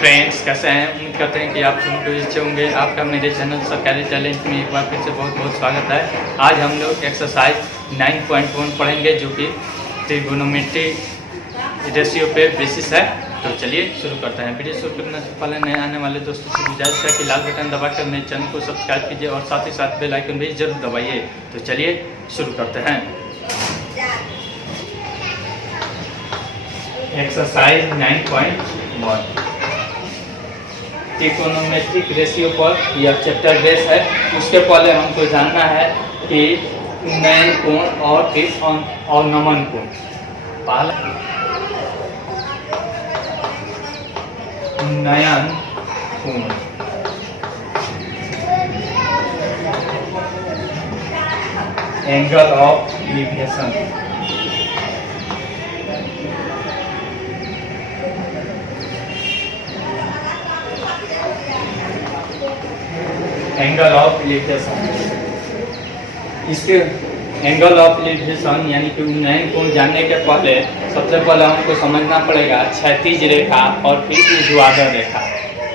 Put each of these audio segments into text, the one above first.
Friends, कैसे हैं? उम्मीद करते हैं कि आप सुन अच्छे होंगे। आपका मेरे चैनल सरकारी टैलेंट में एक बार फिर से बहुत बहुत स्वागत है। आज हम लोग एक्सरसाइज 9.1 पढ़ेंगे, जो कि ट्रिगोनोमेट्री रेशियो पे बेसिस है। तो चलिए शुरू करते हैं। वीडियो शुरू करने से पहले नए आने वाले दोस्तों से गुजारिश है कि लाल बटन दबाकर मेरे चैनल को सब्सक्राइब कीजिए और साथ ही साथ बेल आइकन भी जरूर दबाइए। तो चलिए शुरू करते हैं। एक्सरसाइज 9.1 ट्रिगोनोमेट्रिक रेशियो पर यह चैप्टर बेस है। उसके पहले हमको जानना है कि उन्नयन कोण और फिर अवनमन कोण। पहला उन्नयन कोण, angle of elevation. Angle of elevation, इसके एंगल ऑफ एलिवेशन यानी कि उन्नयन कोण जानने के पहले सबसे पहले हमको समझना पड़ेगा क्षैतिज रेखा और फिर ऊर्ध्वाधर रेखा।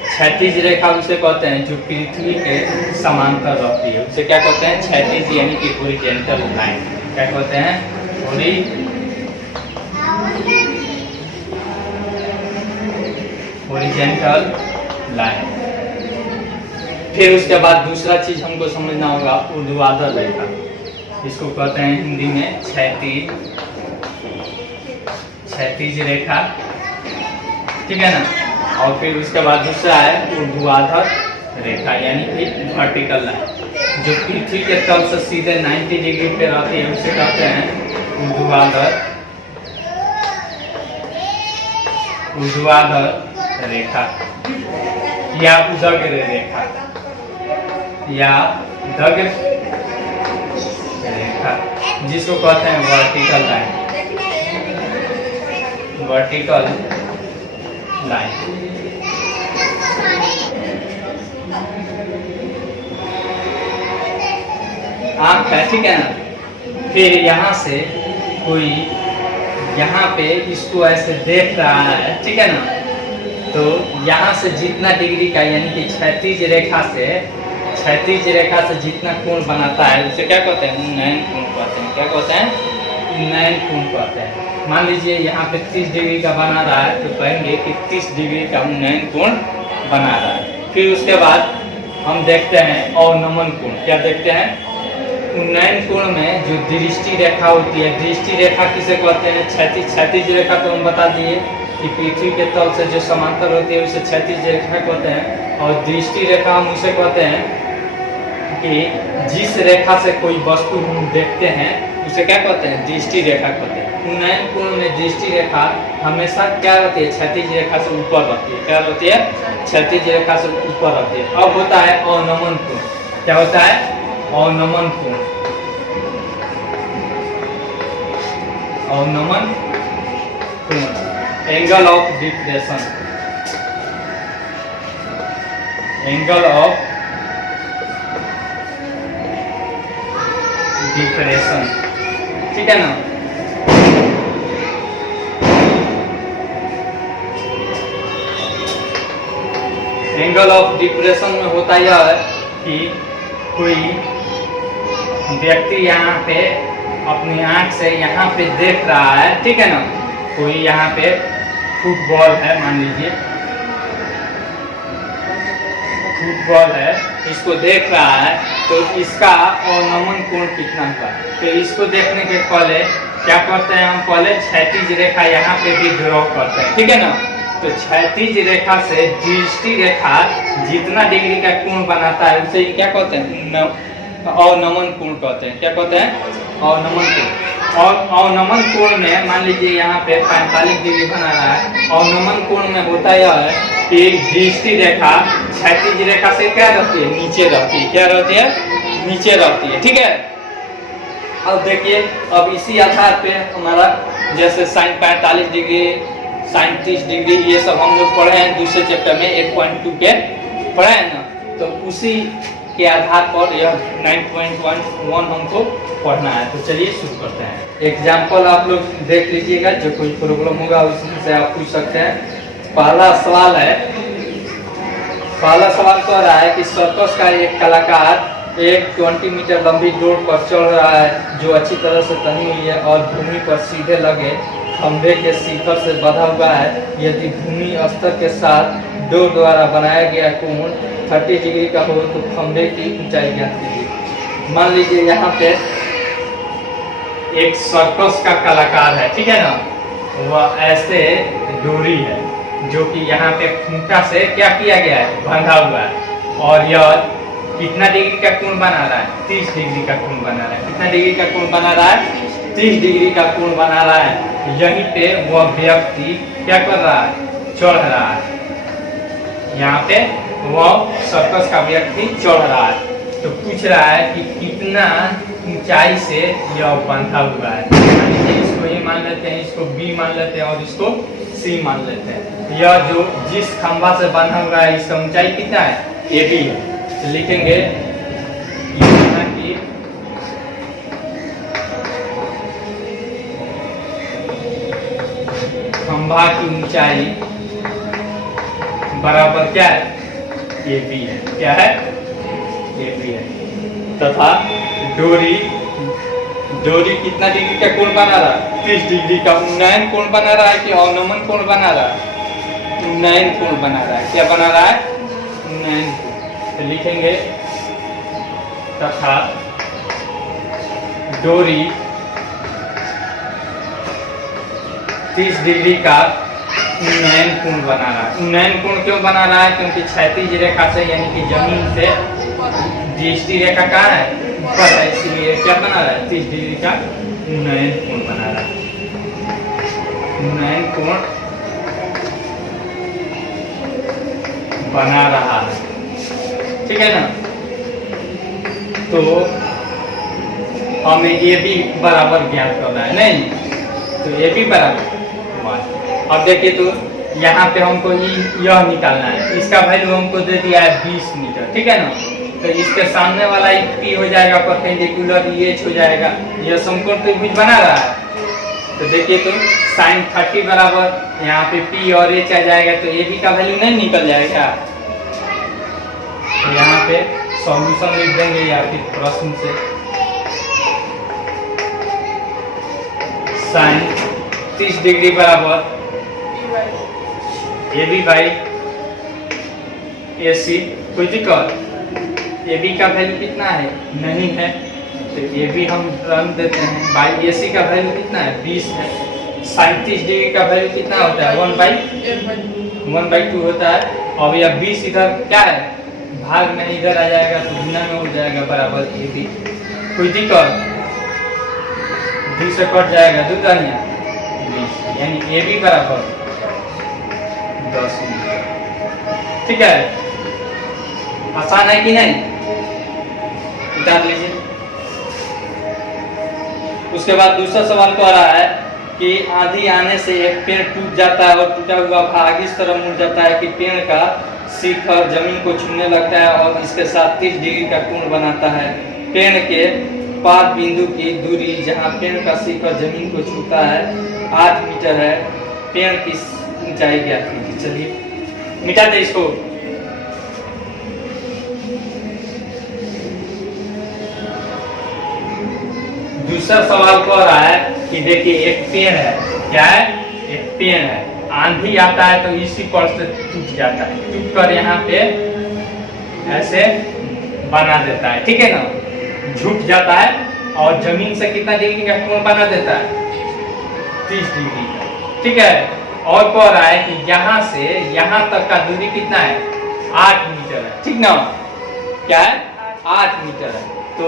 क्षैतिज रेखा उसे कहते हैं जो पृथ्वी के समांतर रहती है, उसे क्या कहते हैं? क्षैतिज यानी कि हॉरिजॉन्टल लाइन। क्या कहते हैं? Horizontal line. फिर उसके बाद दूसरा चीज हमको समझना होगा ऊर्ध्वाधर रेखा। इसको कहते हैं हिंदी में क्षैतिज रेखा, ठीक है ना। और फिर उसके बाद दूसरा है ऊर्ध्वाधर रेखा यानी कि वर्टिकल लाइन, जो पृथ्वी के तल से सीधे 90 डिग्री पे रहती है, उसे कहते हैं ऊर्ध्वाधर रेखा या उदग्र रेखा या उदग्र रेखा, जिसको कहते हैं वर्टिकल लाइन। वर्टिकल लाइन आंख है, ठीक है ना। फिर यहाँ से कोई यहाँ पे इसको ऐसे देख रहा है, ठीक है ना। तो यहाँ से जितना डिग्री का यानी कि क्षैतिज रेखा से जितना कोण बनाता है उसे क्या कहते हैं? उन्नयन कोण कहते हैं। क्या कहते हैं? उन्नयन कोण कहते हैं। मान लीजिए यहाँ पे 30 डिग्री का बना रहा है, तो कहेंगे कि 30 डिग्री का उन्नयन कोण बना रहा है। फिर उसके बाद हम देखते हैं अवनमन कोण। क्या देखते हैं? उन्नयन कोण में जो दृष्टि रेखा होती है, दृष्टि रेखा किसे कहते हैं? क्षैतिज रेखा तो हम बता दिए कि पृथ्वी के तल से जो समांतर होती है उसे क्षैतिज रेखा कहते हैं। और दृष्टि रेखा हम उसे कहते हैं कि जिस रेखा से कोई वस्तु हम देखते हैं उसे क्या कहते हैं? दृष्टि रेखा कहते हैं। उन्नयन कोण में दृष्टि रेखा हमेशा क्या रहती है? क्षैतिज रेखा से ऊपर रहती है। क्या रहती है? क्षैतिज रेखा से ऊपर रहती है। अब होता है अवनमन कोण। क्या होता है? अवनमन कोण। अवनमन कोण, angle of depression. Angle of depression, ठीक है ना। एंगल ऑफ डिप्रेशन में होता यह है कि कोई व्यक्ति यहाँ पे अपनी आंख से यहाँ पे देख रहा है, ठीक है ना। कोई यहाँ पे फुटबॉल है, मान लीजिए फुटबॉल है, इसको देख रहा है, तो इसका अवनमन कोण कितना का? तो इसको देखने के पहले क्या करते हैं? हम पहले क्षैतिज रेखा यहाँ पे भी ड्रॉ करते हैं, ठीक है ना। तो क्षैतिज रेखा से दृष्टि रेखा जितना डिग्री का कोण बनाता है उसे क्या कहते हैं? अवनमन कोण कहते हैं। क्या कहते हैं? अवनमन कोण। और अवनमन कोण में मान लीजिए यहाँ पे 45 डिग्री बना रहा है। अवनमन कोण में होता यह है कि दृष्टि रेखा क्षैतिज रेखा से क्या रहती है? नीचे रहती है। क्या रहती है? नीचे रहती है, ठीक है। अब देखिए, अब इसी आधार पे हमारा जैसे sin 45 डिग्री, sin 30 डिग्री, ये सब हम लोग पढ़े हैं दूसरे चैप्टर में 8.2 के पढ़े हैं ना। तो उसी के आधार पर यह 9.1 हमको पढ़ना है। तो चलिए शुरू करते हैं। एग्जाम्पल आप लोग देख लीजिएगा, जो कोई प्रॉब्लम होगा उसमें से आप पूछ सकते हैं। पहला सवाल है पहला सवाल कह रहा है कि सर्कस का एक कलाकार एक 20 मीटर लंबी डोर पर चढ़ रहा है जो अच्छी तरह से तनी हुई है और भूमि पर सीधे लगे खंभे के शिखर से बंधा हुआ है। यदि भूमि स्तर के साथ डोर द्वारा बनाया गया कोण 30 डिग्री का हो तो खंभे की ऊंचाई ज्ञात कीजिए। मान लीजिए यहाँ पे एक सर्कस का कलाकार है, ठीक है ना, वह ऐसे डोरी है जो कि यहाँ पे खूंटा से क्या किया गया है, बंधा हुआ है और यह कितना डिग्री का कोण बना रहा है, 30 डिग्री का कोण बना रहा है। कितना डिग्री का कोण बना रहा है, 30 डिग्री का कोण बना रहा है। यहीं पे वह व्यक्ति क्या कर रहा है, चढ़ रहा है। यहाँ पे वह सर्कस का व्यक्ति चढ़ रहा है। तो पूछ रहा है कि कितना ऊंचाई से यह बंधा हुआ है। इसको ए मान लेते हैं, इसको बी मान लेते हैं और इसको सी मान लेते हैं। यह जो जिस खंभा से बंधा हुआ है इसका ऊंचाई कितना है, ए बी है। तो लिखेंगे कि खंभा की ऊंचाई बराबर क्या है, ए बी है। क्या है, ए बी है। तथा डोरी कितना डिग्री का कोण बना रहा है, 30 डिग्री का उन्नयन कोण बना रहा है कि अवनमन कोण बना रहा है, उन्नयन कोण बना रहा है। क्या बना रहा है, उन्नयन कोण। तो लिखेंगे तथा डोरी 30 डिग्री का उन्नयन कोण बना रहा है। उन्नयन कोण क्यों बना रहा है, क्योंकि क्षैतिज रेखा से यानी कि जमीन से दृष्टि रेखा कहाँ है, ऊपर है, इसलिए क्या बना रहा है, 30 डिग्री का उन्नयन कोण बना रहा है। उन्नयन कोण बना रहा है, ठीक है ना। तो हमें ये भी बराबर ज्ञात करना है, नहीं तो ये भी बराबर। अब देखिए तो यहाँ पे हमको यह निकालना है, इसका वैल्यू हमको दे दिया है 20 मीटर, ठीक है ना। तो इसके सामने वाला पी हो जाएगा, परपेंडिकुलर एच हो जाएगा, यह समकोण त्रिभुज बना रहा है। तो देखिए तो sin 30 बराबर यहाँ पे पी और एच आ जाएगा, तो ए बी का वैल्यू नहीं निकल जाएगा। तो यहाँ पे सॉल्यूशन लिख देंगे या फिर प्रश्न से sin 30 डिग्री बराबर ए बी बाई ए सी। कोई दिक्कत, ए बी का वैल्यू कितना है, नहीं है, तो ए बी हम रन देते हैं। बाई ए सी का वैल्यू कितना है, 20 है। sin 30 डिग्री का वैल्यू कितना होता है, 1/2 होता है। और यह 20 इधर क्या है, भाग में इधर आ जाएगा तो गुना में हो जाएगा बराबर ए बी। कोई दिक्कत, 2 से कट जाएगा, 2 दुनिया 20, यानी ए बी बराबर 10 मीटर, ठीक है। आसान है कि नहीं, उतार लीजिए। उसके बाद दूसरा सवाल कह रहा है कि आंधी आने से एक पेड़ टूट जाता है और टूटा हुआ भाग इस तरह मुड़ जाता है कि पेड़ का शिखर जमीन को छूने लगता है और इसके साथ 30 डिग्री का कोण बनाता है। पेड़ के पाद बिंदु की दूरी जहां पेड़ का शिखर जमीन को छूता है 8 मीटर है। पेड़ की ऊंचाई ज्ञात कीजिए। चलिए मिटा दे इसको। दूसरा सवाल कह रहा है कि देखिए एक पेड़ है, क्या है, एक पेड़ है, आंधी आता है तो इसी पर से टूट जाता है, टूट कर यहाँ पे ऐसे बना देता है, ठीक है ना, झुक जाता है और जमीन से कितना डिग्री का कोण बना देता है, 30 डिग्री का, ठीक है। और कह रहा है कि यहाँ से यहाँ तक का दूरी कितना है, 8 मीटर है, ठीक ना, क्या है, 8 मीटर है। तो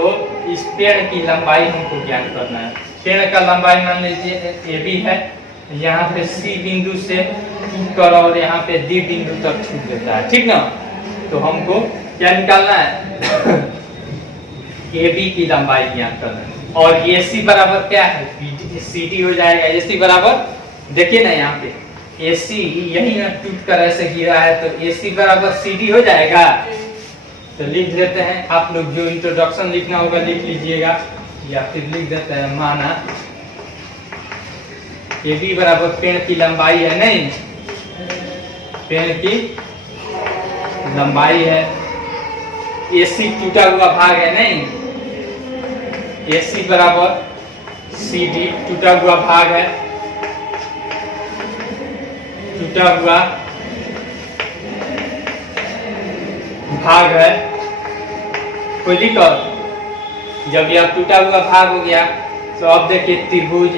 इस पेड़ की लंबाई हमको ज्ञात करना है। पेड़ का लंबाई मान लीजिए ए बी है, यहाँ पे सी बिंदु से टूट कर और यहाँ पे डी बिंदु तक छूट देता है, ठीक ना। तो हमको क्या निकालना है, ए बी की लंबाई ज्ञात करना है। और ए सी बराबर क्या है, सी डी हो जाएगा। ए सी बराबर देखिए ना, यहाँ पे ए सी यही ना टूट कर ऐसे गिरा है, तो ए सी बराबर सी डी हो जाएगा। तो लिख लेते हैं, आप लोग जो इंट्रोडक्शन लिखना होगा लिख लीजिएगा या फिर लिख देते हैं, माना ए बी बराबर पेड़ की लंबाई है, नहीं, पेड़ की लंबाई है, AC टूटा हुआ भाग है नहीं, AC बराबर CD टूटा हुआ भाग है, टूटा हुआ भाग है। कोई दिक्कत? जब यह टूटा हुआ भाग हो गया तो अब देखिए त्रिभुज,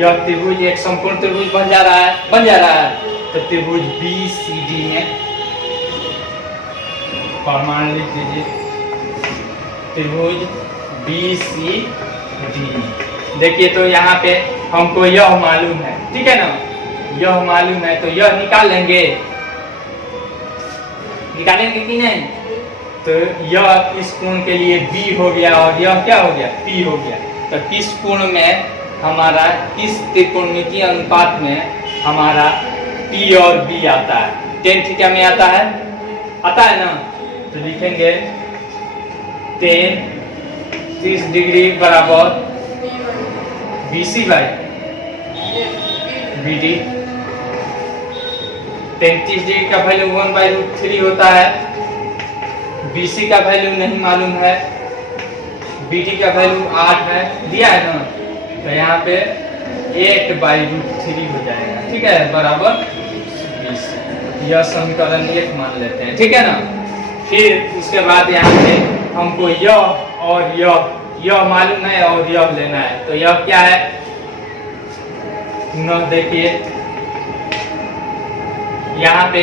यह त्रिभुज एक संपूर्ण त्रिभुज बन जा रहा है, तो त्रिभुज BCD में प्रमाण लिख दीजिए, त्रिभुज BCD। देखिए तो यहाँ पे हमको यह मालूम है, ठीक है ना, यह मालूम है, तो यह निकालेंगे कि नहीं? तो यह इस कोण के लिए B हो गया और यह क्या हो गया, P हो गया। तो किस कोण में हमारा, किस त्रिकोणमितीय अनुपात में हमारा P और B आता है? tan थीटा में आता है ना? तो लिखेंगे tan 30 डिग्री बराबर BC बाई BD। 33 डिग्री का वैल्यू 1/√3 होता है, BC का वैल्यू नहीं मालूम है, BD का वैल्यू 8 है, दिया है ना, तो यहाँ पे 8/√3 हो जाएगा, ठीक है, बराबर 20। यह समीकरण 1 मान लेते हैं, ठीक है ना। फिर उसके बाद यहाँ पे हमको यह और यह मालूम है और यह लेना है, तो यह क्या है न, देखिए यहाँ पे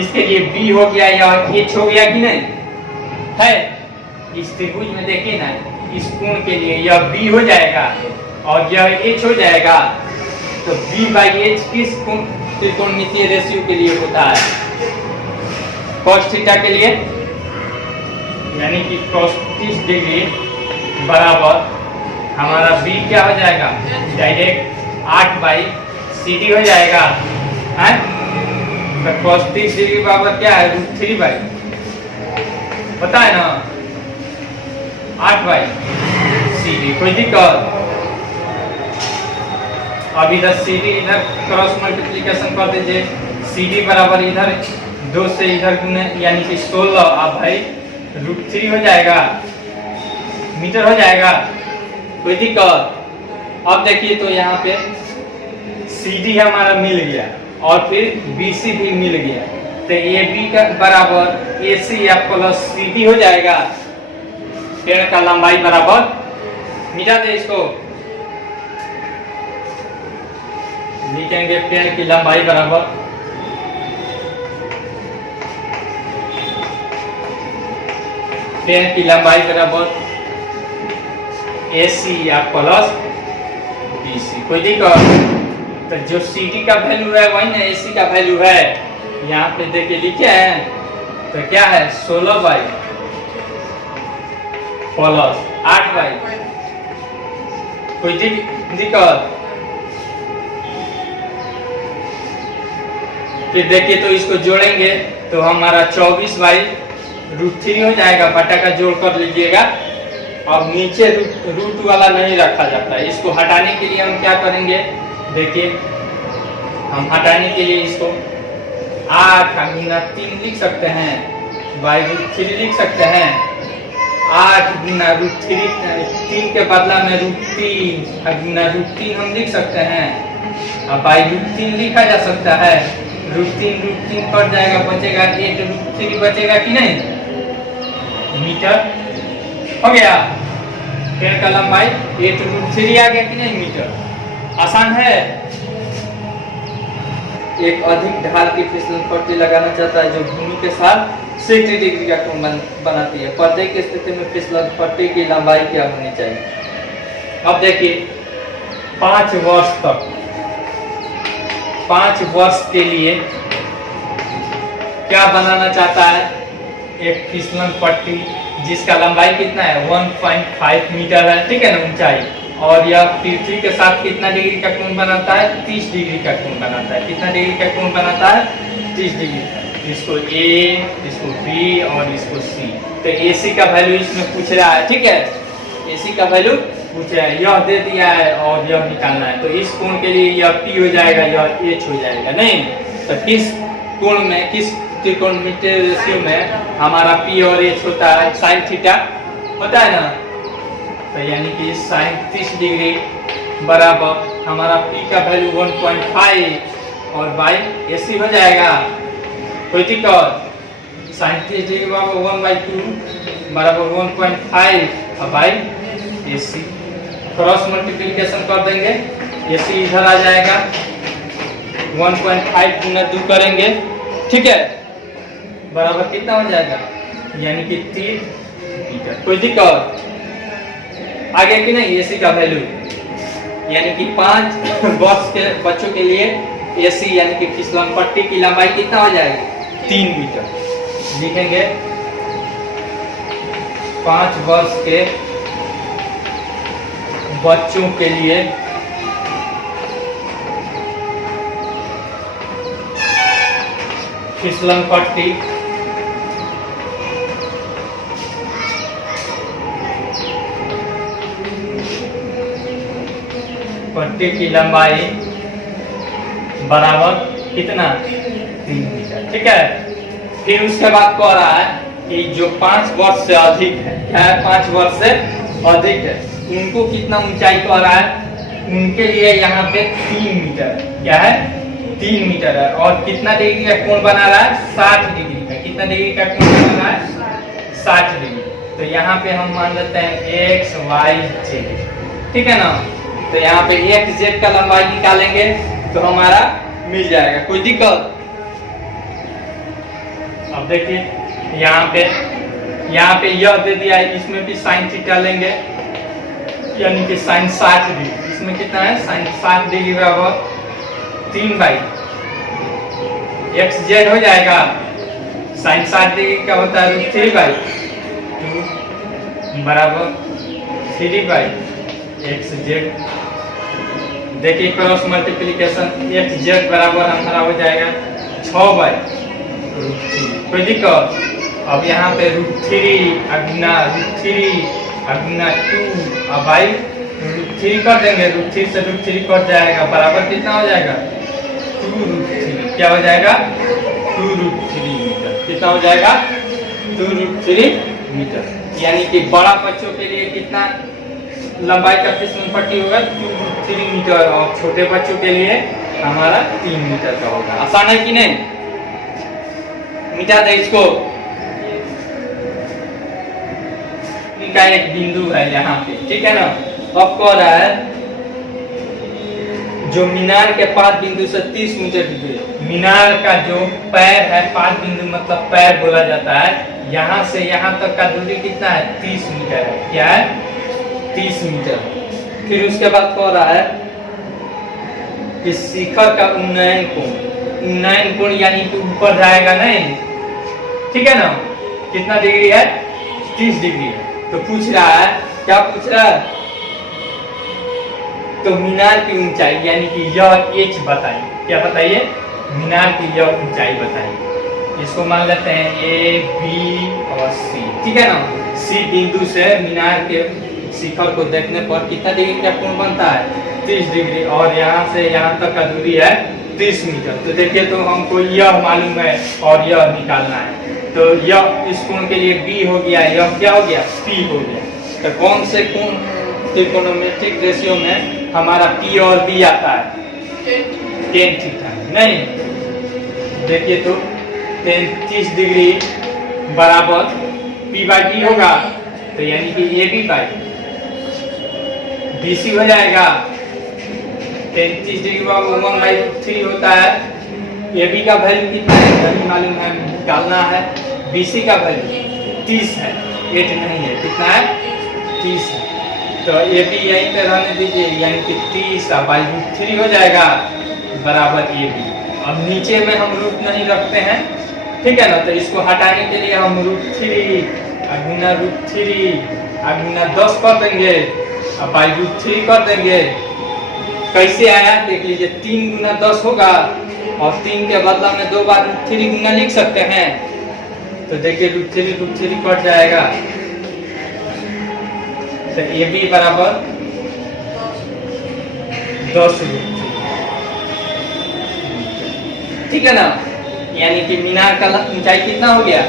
इसके लिए B हो गया, यह H हो गया कि नहीं है? इस त्रिभुज में देखिए ना, इस कोण के लिए यह B हो जाएगा और यह H हो जाएगा, तो B/H किस त्रिकोणमितीय रेशियो के लिए होता है? cos थीटा के लिए, यानी कि cos 30 डिग्री बराबर हमारा B क्या हो जाएगा, डायरेक्ट 8/CD हो जाएगा, है? तो cos 30 डिग्री बराबर क्या है, √3 पता है ना, 8/CD। कोई दिक्कत? अब इधर CD इधर क्रॉस मल्टीप्लिकेशन कर दीजिए, CD बराबर इधर 2 से इधर गुने, यानी कि 16, अब भाई √3 हो जाएगा, मीटर हो जाएगा। कोई दिक्कत? अब देखिए तो यहाँ पे CD हमारा मिल गया और फिर BC भी मिल गया, तो AB का बराबर AC या प्लस CD हो जाएगा। पेड़ का लंबाई बराबर, मिटा दे इसको, लिखेंगे पेड़ की लंबाई बराबर AC या प्लस BC। कोई दिक्कत? तो जो CD का वैल्यू है वही ना AC का वैल्यू है, यहाँ पे देखिए लिखे हैं, तो क्या है 16 प्लस 8। कोई दिक्कत? फिर देखिए तो इसको जोड़ेंगे तो हमारा 24/√3 हो जाएगा, बटा का जोड़ कर लीजिएगा। अब नीचे रूट वाला नहीं रखा जाता है, इसको हटाने के लिए हम क्या करेंगे, देखिए हम हटाने के लिए इसको 8×3 लिख सकते हैं, /√3 लिख सकते हैं, 8×√3, 3 के बदला में √3 हम लिख सकते हैं, अब /√3 लिखा जा सकता है, √3 कट जाएगा, बचेगा 8√3 बचेगा कि नहीं, मीटर हो गया। पेड़ का लंबाई 8√3 आ गया कि नहीं मीटर। आसान है। एक अधिक ढाल की फिसलन पट्टी लगाना चाहता है जो भूमि के साथ 60 डिग्री का कोण बनाती है, प्रत्येक स्थिति में फिसलन पट्टी की लंबाई क्या होनी चाहिए। अब देखिए 5 वर्ष तक, 5 वर्ष के लिए क्या बनाना चाहता है, एक फिसलन पट्टी जिसका लंबाई कितना है 1.5 मीटर है, ठीक है ना, ऊंचाई, और यह पृथ्वी के साथ कितना डिग्री का कोण बनाता है, 30 डिग्री का कोण बनाता है। कितना डिग्री का कोण बनाता है, 30 डिग्री। इसको A, इसको B और इसको C। तो AC का वैल्यू इसमें पूछ रहा है, ठीक है, AC का वैल्यू पूछ रहा है, यह दे दिया है और यह निकालना है। तो इस कोण के लिए यह P हो जाएगा, यह H हो जाएगा, नहीं तो किस कोण में, किस त्रिकोणमितीय रेशियो में हमारा पी और एच होता है साइन थीटा होता है ना, तो यानी कि साइन 30 डिग्री बराबर हमारा पी का वैल्यू 1.5 और बाई एसी हो जाएगा। कोई दिक्कत? साइन 30 डिग्री बराबर 1/2 बराबर 1.5 और बाई एसी क्रॉस मल्टीप्लिकेशन कर देंगे, एसी इधर आ जाएगा 1.5 गुना 2 करेंगे, ठीक है, बराबर कितना हो जाएगा, यानी कि 3 मीटर। कोई दिक्कत आगे कि नहीं? एसी का वैल्यू यानी कि 5 वर्ष के बच्चों के लिए एसी यानी कि फिसलन पट्टी की लंबाई कितना हो जाएगी, 3 मीटर। लिखेंगे 5 वर्ष के बच्चों के लिए फिसलन पट्टी की लंबाई बराबर कितना, 3 मीटर, ठीक है। फिर उसके बाद कह रहा है कि जो 5 वर्ष से अधिक है, क्या है, 5 वर्ष से अधिक है, उनको कितना ऊंचाई कह रहा है, उनके लिए यहाँ पे 3 मीटर, क्या है, 3 मीटर है। और कितना डिग्री का कोण बना रहा है, 60 डिग्री का। कितना डिग्री का कोण बना रहा है, 60 डिग्री। तो यहाँ पे हम मान लेते हैं एक्स वाई जेड, ठीक है ना। तो यहाँ पे एक्स जेड का लंबाई निकालेंगे तो हमारा मिल जाएगा। कोई दिक्कत? अब देखिए यहाँ पे यह दे दिया है, इसमें भी साइन थीटा लेंगे यानी कि साइन 60 डिग्री। इसमें कितना है, साइन 60 डिग्री बराबर 3 बाई एक्स जेड हो जाएगा। साइन 60 डिग्री का होता है √3 बाई 2 बराबर 3 बाई एक्स जेड। देखिए क्रॉस मल्टीप्लिकेशन एक्स जेड बराबर हमारा हो जाएगा 6 बाई √3। कोई दिक्कत? अब यहाँ पे √3 अगुना √3 अगुना 2 अब बाई √3 कर देंगे, √3 से √3 कट जाएगा, बराबर कितना हो जाएगा, 2√3। क्या हो जाएगा, 2√3 मीटर। कितना हो जाएगा, 2√3 मीटर। यानी कि बड़ा बच्चों के लिए कितना लंबाई का फिसलन पट्टी होगा, 2√3 मीटर, और छोटे बच्चों के लिए हमारा 3 मीटर का होगा। आसान है कि नहीं? मिटा दे इसको। का एक बिंदु है यहाँ पे, ठीक है ना। अब कह रहा है जो मीनार के पाद बिंदु से 30 मीटर दूर, मीनार का जो पैर है, पाद बिंदु मतलब पैर बोला जाता है, यहाँ से यहाँ तक का दूरी कितना है, 30 मीटर है। क्या है, 30 मीटर। फिर उसके बाद कह रहा है कि शिखर का उन्नयन कोण यानी कि ऊपर जाएगा नहीं, ठीक है ना। कितना डिग्री है, 30 डिग्री। तो पूछ रहा है, क्या पूछ रहा है, तो मीनार की ऊंचाई यानी कि यह एच बताइए। क्या बताइए, मीनार की यह ऊंचाई बताइए। इसको मान लेते हैं ए बी और सी, ठीक है ना। सी बिंदु से मीनार के शिखर को देखने पर कितना डिग्री का कोण बनता है, 30 डिग्री, और यहाँ से यहाँ तक का दूरी है 30 मीटर। तो देखिए, तो हमको यह मालूम है और यह निकालना है। तो यह इस कोण के लिए बी हो गया, यह क्या हो गया, पी हो गया। तो कौन से कोण त्रिकोणमितिक रेशियो में हमारा पी और बी आता है, tan थीटा। नहीं, देखिए तो 33 डिग्री बराबर पी बाई बी होगा, तो यानी कि A B by B C हो जाएगा। 33 डिग्री बराबर 1/3 होता है। ए बी का वैल्यू कितना है, नहीं मालूम है, निकालना है। बी सी का वैल्यू 30 है, 8 नहीं है, कितना है, 30 है। तो ए बी यहीं पे रहने दीजिए, यानी कि 30/3 हो जाएगा बराबर ए बी। अब नीचे में हम रूट नहीं रखते हैं, ठीक है ना। तो इसको हटाने के लिए हम √3 अगुना √3 अगुना 10 कर देंगे, अब बाई √3 कर देंगे। कैसे आया देख लीजिए, 3 गुना 10 होगा, और 3 के बदला में 2 बार √3 गुना लिख सकते हैं। तो देखिए √3 कट जाएगा, तो ए बी बराबर 10 √3, ठीक है ना। यानी कि मीनार का ऊंचाई कितना हो गया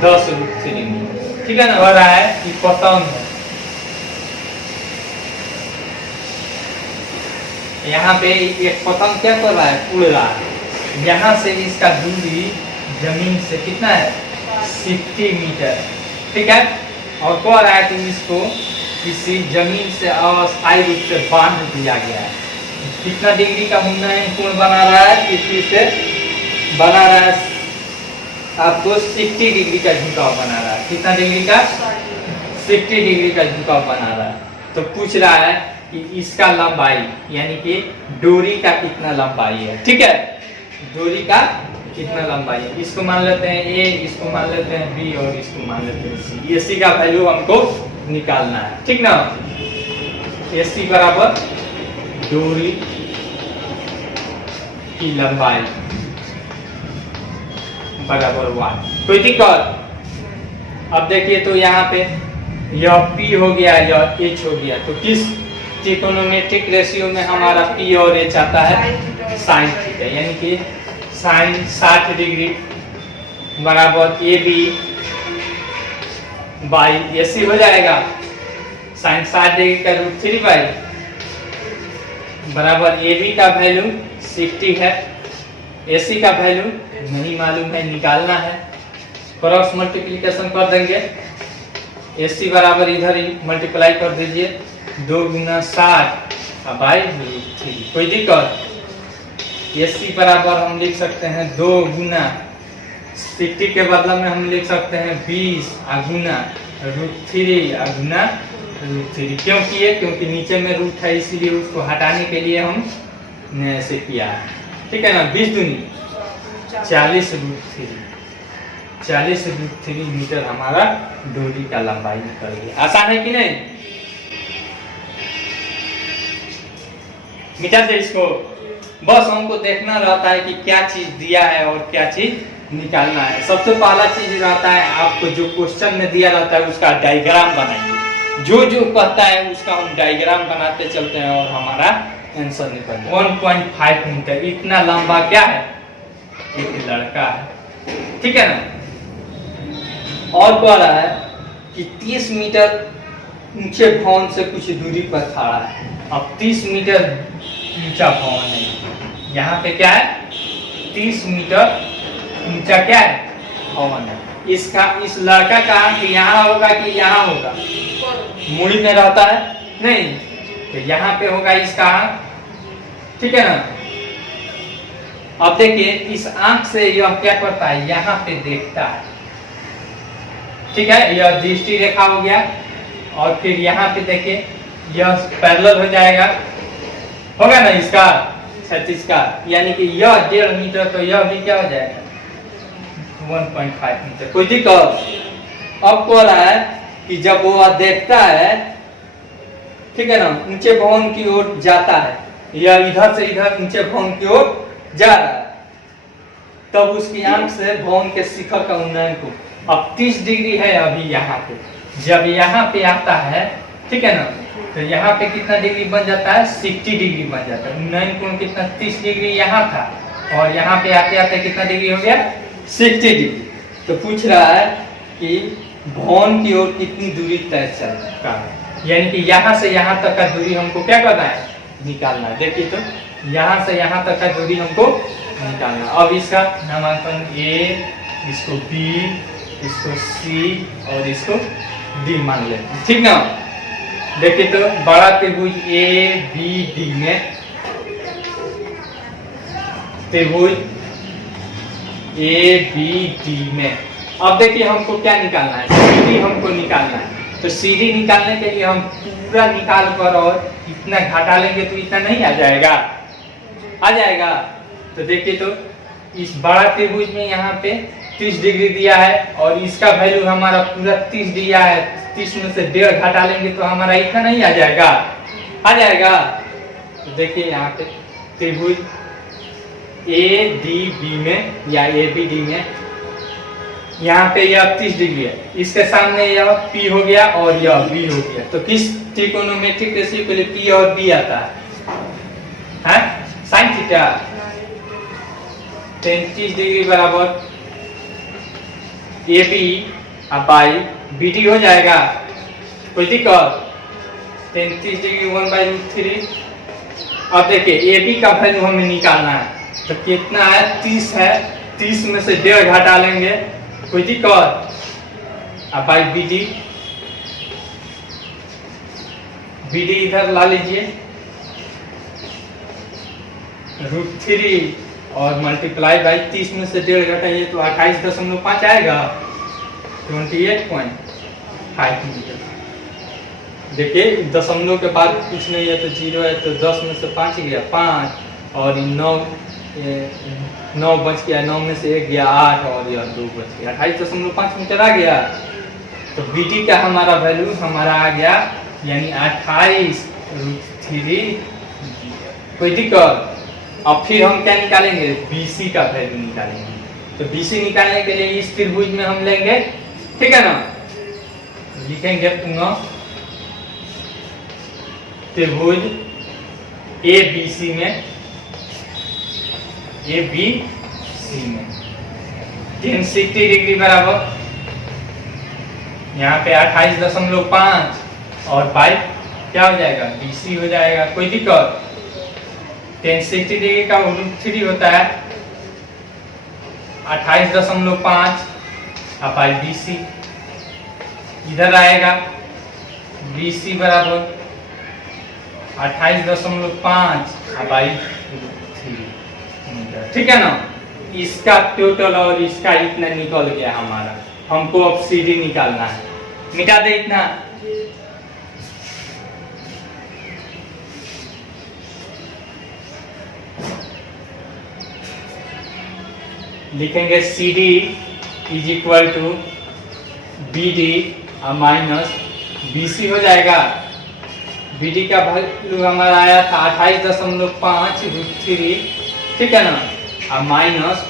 10√3 मीटर। ठीक है ना। हो रहा है कि पतंग है, यहाँ पे एक पतंग क्या कर रहा है उड़ रहा है, यहाँ से इसका दूरी जमीन से कितना है 60 मीटर। ठीक है। और कह रहा है कि इसको किसी जमीन से अस्थायी रूप से बांध दिया गया है। कितना डिग्री का उन्नयन कोण बना रहा है, पृथ्वी से बना रहा है आपको 60 डिग्री का झुकाव बना रहा है। कितना डिग्री का 60 डिग्री का झुकाव बना रहा है। तो पूछ रहा है कि इसका लंबाई यानी कि डोरी का कितना लंबाई है। ठीक है, डोरी का कितना लंबाई है। इसको मान लेते हैं ए, इसको मान लेते हैं बी और इसको मान लेते हैं सी। ये सी का वैल्यू हमको निकालना है। ठीक ना। ए सी बराबर डोरी की लंबाई बराबर 1। कोई दिक्कत। अब देखिए तो यहाँ पे यह P हो गया, यह H हो गया। तो किस ट्रिगोनोमेट्रिक रेशियो में हमारा P और H आता है साइन थीटा, यानी कि साइन 60 डिग्री बराबर AB बाई AC हो जाएगा। साइन 60 डिग्री का √3 बाई बराबर AB का वैल्यू 60 है, AC का वैल्यू नहीं मालूम है, निकालना है। क्रॉस मल्टीप्लिकेशन कर देंगे। AC बराबर इधर ही मल्टीप्लाई कर दीजिए, 2 × 60 बाई √3। कोई दिक्कत। AC बराबर हम लिख सकते हैं 2 × 60 के बदला में हम लिख सकते हैं 20 गुना √3 गुना √3। क्यों किए? क्योंकि नीचे में रूट है, इसीलिए उसको हटाने के लिए हम ऐसे किया। ठीक है ना। 20 दूनी 40√3, 40√3 मीटर हमारा डोरी का लंबाई निकल गया। आसान है कि नहीं? मिटा दे इसको। बस हमको देखना रहता है कि क्या चीज दिया है और क्या चीज निकालना है। सबसे पहला चीज रहता है आपको जो क्वेश्चन में दिया रहता है उसका डायग्राम बनाइए। जो जो कहता है उसका हम डायग्राम बनाते चलते हैं और हमारा आंसर निकल जाए। 1.5 मीटर इतना लंबा क्या है, एक लड़का है। ठीक है ना। और कह रहा है कि 30 मीटर ऊंचे भवन से कुछ दूरी पर खड़ा है। अब 30 मीटर ऊंचा भवन है, यहाँ पे क्या है 30 मीटर ऊंचा क्या है भवन है। इसका इस लड़का का कि यहाँ होगा कि यहाँ होगा, मुड़ी में रहता है नहीं, तो यहाँ पे होगा इसका। ठीक है ना। अब देखिए इस आंख से यह क्या करता है, यहाँ पे देखता है। ठीक है, यह दृष्टि रेखा हो गया। और फिर यहाँ पे देखिए यह पैरेलल हो जाएगा, होगा ना इसका क्षैतिज का, यानी कि यह 1.5 मीटर, तो यह भी क्या हो जाएगा 1.5 मीटर। कोई दिक्कत। अब कह रहा है कि जब वो देखता है, ठीक है ना, ऊंचे भवन की ओर जाता है, या इधर से इधर ऊंचे भवन की ओर जा रहा है, तब उसकी आंख से भवन के शिखर का उन्नयन को, अब 30 डिग्री है अभी यहाँ पे, जब यहाँ पे आता है, ठीक है ना, तो यहाँ पे कितना डिग्री बन जाता है 60 डिग्री बन जाता है। उन्नयन कोण कितना 30 डिग्री यहाँ था, और यहाँ पे आते आते कितना डिग्री हो गया 60 डिग्री। तो पूछ रहा है कि भवन की ओर कितनी दूरी तय चलता है, यानी कि यहाँ से यहाँ तक का दूरी हमको क्या करना है, निकालना है। देखिए तो यहाँ से यहाँ तक का दूरी हमको निकालना। अब इसका नामांकन A, इसको B, इसको C और इसको D मान लेते हैं। ठीक ना। देखिए तो बड़ा त्रिभुज ABD में, त्रिभुज ABD में, अब देखिए हमको क्या निकालना है, CD हमको निकालना है। तो CD निकालने के लिए हम पूरा निकाल कर और इतना घटा लेंगे तो इतना नहीं आ जाएगा, आ जाएगा। तो देखिए तो इस बड़ा त्रिभुज में यहाँ पे 30 डिग्री दिया है और इसका वैल्यू हमारा पूरा 30 दिया है, 30 में से 1.5 घटा लेंगे तो हमारा इतना नहीं आ जाएगा, आ जाएगा। तो देखिए यहाँ पे त्रिभुज ADB में या ABD में यहाँ पे यह 30 डिग्री है, इसके सामने यह P हो गया और यह B हो गया। तो किस ट्रिगोनोमेट्रिक रेशियो के लिए P और B आता है? Sine theta. 33 डिग्री बराबर A B by B D हो जाएगा। कोई दिक्कत? 33 डिग्री 1/√3। अब देखिए ए बी का वैल्यू हमें निकालना है, तो कितना है? 30 है। 30 में से 1.5 घटा लेंगे। कोई दिक्कत? अब by B D, B D इधर ला लीजिए, √3 और मल्टीप्लाई बाई 30 में से 1.5 घटाइए तो 28.5 आएगा, 28.5 मीटर। देखिए दशमलव के बाद कुछ नहीं है तो 0 है, तो 10 में से 5 गया 5 और 9 बच गया, 9 में से 1 गया 8 और यह 2 बच गया, 28.5 मीटर आ गया। तो बी टी का हमारा वैल्यू हमारा आ गया यानी 28√3। कोई दिक्कत? अब फिर हम क्या निकालेंगे? BC का वैल्यू निकालेंगे। तो BC निकालने के लिए इस त्रिभुज में हम लेंगे, ठीक है ना? लिखेंगे पुनः त्रिभुज ABC में, ABC में 360 डिग्री बराबर यहाँ पे 28.5 और बाई क्या हो जाएगा? BC हो जाएगा। कोई दिक्कत? 360 डिग्री का √3 होता है 28.5 बाई BC, इधर आएगा BC बराबर 28.5 बाई 3 मीटर, ठीक है ना? इसका टोटल और इसका इतना निकल गया हमारा। हमको अब CD निकालना है। मिटा दे इतना। लिखेंगे CD is equal to BD minus BC हो जाएगा। BD का वैल्यू हमारा आया था 28.5√3, ठीक है ना? और माइनस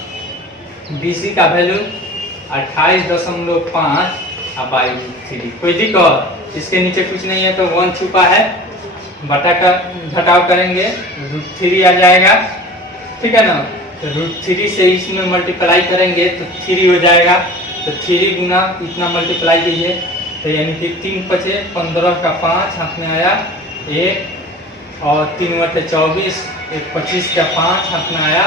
BC का वैल्यू 28.5 बाई √3। कोई दिक्कत? इसके नीचे कुछ नहीं है तो 1 छुपा है, बटा का घटाव करेंगे √3 आ जाएगा, ठीक है ना? तो √3 से इसमें मल्टीप्लाई करेंगे तो 3 हो जाएगा। तो 3 गुना इतना मल्टीप्लाई कीजिए तो यानी कि 3 पचे 15 का 5 हाथ में आया 1 और 3 बटे 24, 1 25 का 5 हाथ में आया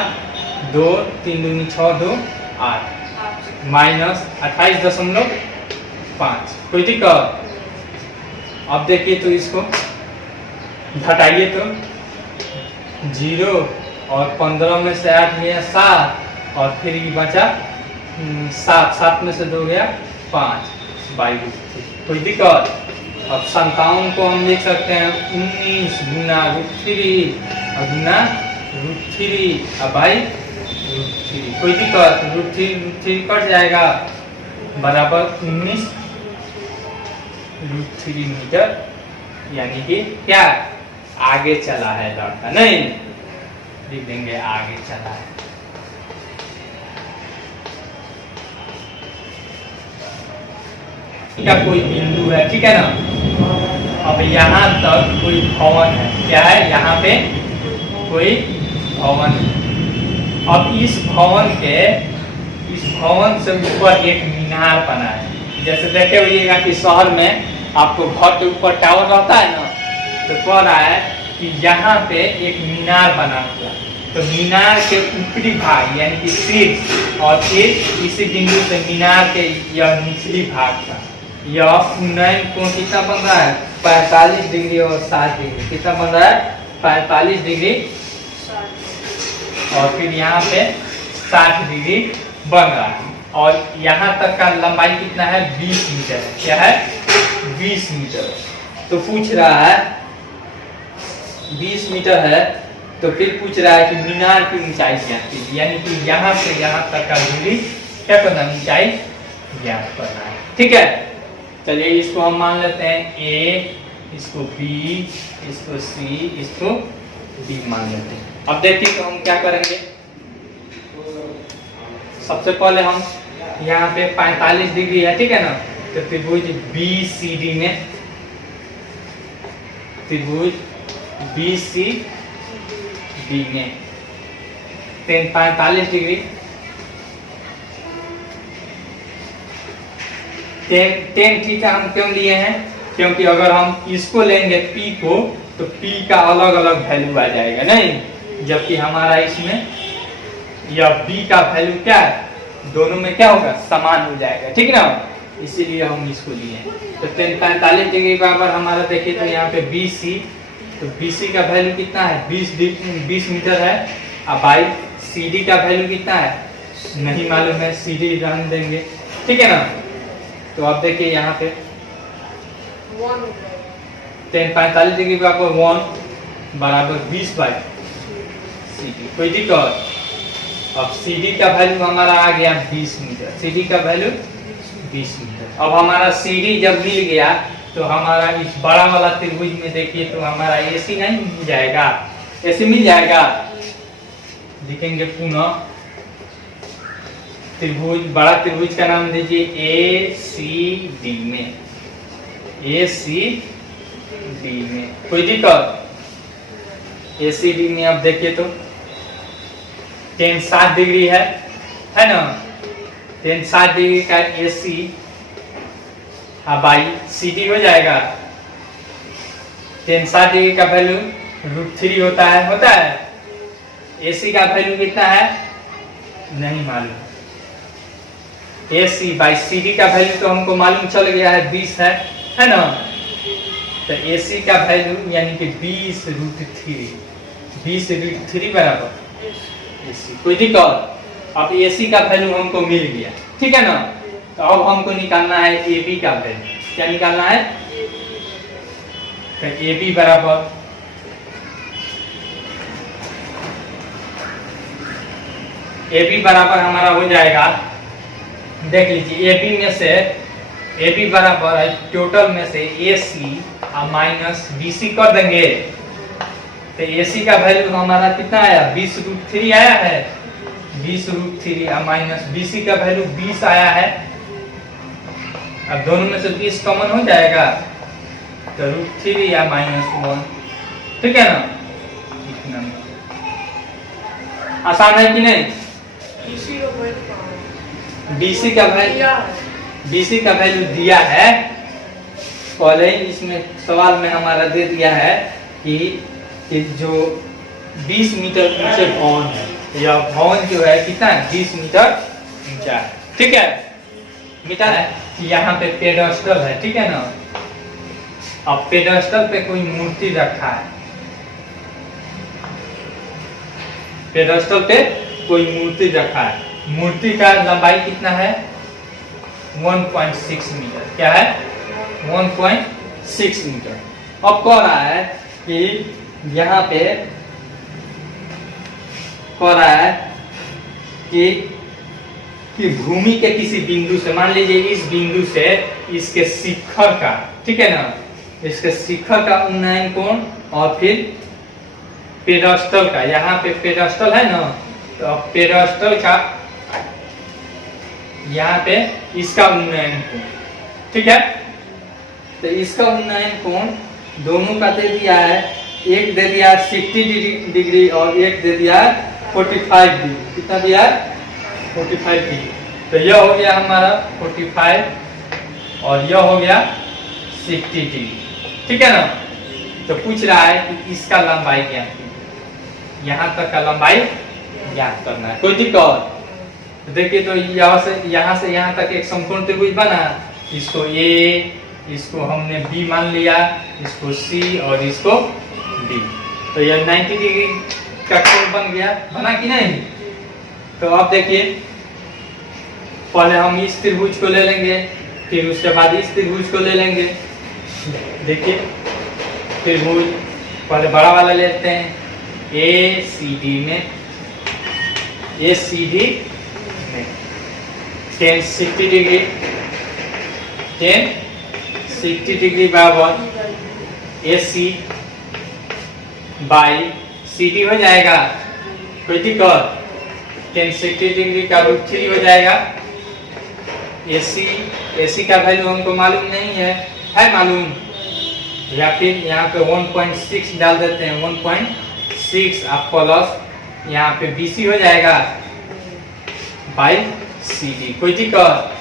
2, 3 दूनी 6 2 8 माइनस 28.5। कोई दिक्कत? अब देखिए तो इसको घटाइए तो 0 और 15 में से 8 गया 7 और फिर ये बचा 7 में से 2 गया 5 बाई √3। कोई दिक्कत? अब 57 को हम लिख सकते हैं 19 गुना √3 और गुना √3 बाई √3। कोई दिक्कत? √3 कट जाएगा बराबर 19 √3 मीटर, यानी कि क्या आगे चला है लड़का, नहीं लिख देंगे आगे चला है। का कोई बिंदु है, ठीक है ना? अब यहाँ तक कोई भवन है, क्या है? यहाँ पे कोई भवन है। अब इस भवन से ऊपर एक मीनार बना है। जैसे देखे हुएगा कि शहर में आपको घर के ऊपर टावर रहता है ना, तो कह रहा है कि यहाँ पे एक मीनार बना हुआ। तो मीनार के ऊपरी भाग यानी कि शीर्ष और फिर इसी बिंदु से मीनार के यह निचली भाग का यह उन्नयन कोण कितना बन रहा है? 45 डिग्री और 60 डिग्री। कितना बन रहा है? 45 डिग्री और फिर यहाँ पे 60 डिग्री बन रहा है। और यहाँ तक का लंबाई कितना है? 20 मीटर है। क्या है? 20 मीटर। तो पूछ रहा है 20 मीटर है, तो फिर पूछ रहा है कि मीनार की ऊंचाई ज्ञात कीजिए, यानी कि यहाँ से यहाँ तक का दूरी क्या करना? ऊंचाई ज्ञात करना है। ठीक है, चलिए इसको हम मान लेते हैं ए, इसको बी, इसको सी, इसको डी मान लेते हैं। अब देखिए तो हम क्या करेंगे। सबसे पहले हम यहाँ पे 45 डिग्री है, ठीक है ना? तो त्रिभुज बी सी डी में, त्रिभुज बी सी डी में 45 डिग्री टेन थीटा हम क्यों लिए हैं? क्योंकि अगर हम इसको लेंगे P को तो P का अलग अलग वैल्यू आ जाएगा नहीं, जबकि हमारा इसमें यह B का वैल्यू क्या है, दोनों में क्या होगा, समान हो जाएगा, ठीक है ना, इसीलिए हम इसको लिए हैं। तो 45 डिग्री बराबर हमारा देखिए तो यहाँ पे BC, तो BC का वैल्यू कितना है, 20 मीटर है। अब भाई CD का वैल्यू कितना है नहीं मालूम है, CD रहने देंगे, ठीक है ना। तो अब देखिए यहाँ पे 45 डिग्री बराबर 1 बराबर 20 बाई CD, कोई दिक्कत। अब CD का वैल्यू हमारा आ गया 20 मीटर, CD का वैल्यू 20 मीटर। अब हमारा CD जब मिल गया तो हमारा इस बड़ा वाला त्रिभुज में देखिए तो हमारा AC नहीं मिल जाएगा, AC मिल जाएगा। देखेंगे पुनः त्रिभुज, बड़ा त्रिभुज का नाम दीजिए ACD में, ACD में, कोई दिक्कत। ACD में अब देखिए तो tan 60 डिग्री है ना, tan 60 डिग्री का AC बाई CD हो जाएगा। tan 60 डिग्री का वैल्यू √3 होता है। AC का वैल्यू कितना है नहीं मालूम, AC बाई CD का वैल्यू तो हमको मालूम चल गया है 20 है ना। तो AC का वैल्यू यानी कि 20√3 बराबर AC, कोई दिक्कत। अब AC का वैल्यू हमको मिल गया, ठीक है ना। तो अब हमको निकालना है AB का वैल्यू, क्या निकालना है, तो AB बराबर हमारा हो जाएगा, देख लीजिए AB बराबर है टोटल में से AC माइनस BC कर देंगे। तो AC का वैल्यू हमारा कितना आया, 20√3 आया है, 20√3 माइनस BC का वैल्यू 20 आया है। अब दोनों में से 20 कॉमन हो जाएगा तो √3 या -1, ठीक है ना। इतना आसान है कि नहीं। BC का वैल्यू दिया है, पहले इसमें सवाल में हमारा दे दिया है कि जो 20 मीटर ऊंचे भवन है, यह भवन जो है कितना है 20 मीटर ऊंचा है, ठीक है। मीटर है कि यहाँ पे पेडस्टल है, ठीक है ना। अब पेडस्टल पे कोई मूर्ति रखा है, पेडस्टल पे कोई मूर्ति रखा है, मूर्ति का लंबाई कितना है 1.6 मीटर, क्या है 1.6 मीटर। अब कह रहा है कि यहाँ पे कह रहा है कि भूमि के किसी बिंदु से, मान लीजिए इस बिंदु से इसके शिखर का, ठीक है ना, इसके शिखर का उन्नयन कोण और फिर पेडस्टल का, यहाँ पे पेडस्टल है ना, तो पेडस्टल का यहाँ पे इसका उन्नयन कोण, ठीक है। तो इसका उन्नयन कोण दोनों का दे दिया है, एक दे दिया 60 डिग्री और एक दे दिया 45 डिग्री, कितना दिया 45 डिग्री। तो यह हो गया हमारा 45 और यह हो गया 60 डिग्री, ठीक है ना। तो पूछ रहा है कि इसका लंबाई क्या है, यहाँ तक का लंबाई ज्ञात करना है, कोई दिक्कत। तो देखिए तो यहाँ से यहाँ तक एक समकोण त्रिभुज बना, इसको A, इसको हमने B मान लिया, इसको C और इसको D। तो यह 90 डिग्री का कोण बन गया, बना कि नहीं। तो अब देखिए पहले हम इस त्रिभुज को ले लेंगे, फिर उसके बाद इस त्रिभुज को ले लेंगे। देखिए त्रिभुज पहले बड़ा वाला लेते हैं, ACD में tan 60 डिग्री, tan 60 डिग्री बराबर AC बाई CD हो जाएगा, कोई दिक्कत। tan 60 डिग्री का √3 हो जाएगा। AC का वैल्यू हमको मालूम नहीं है मालूम, या फिर यहाँ पे 1.6 डाल देते हैं, 1.6 आप प्लस यहाँ पे BC हो जाएगा बाई CD, कोई दिक्कत।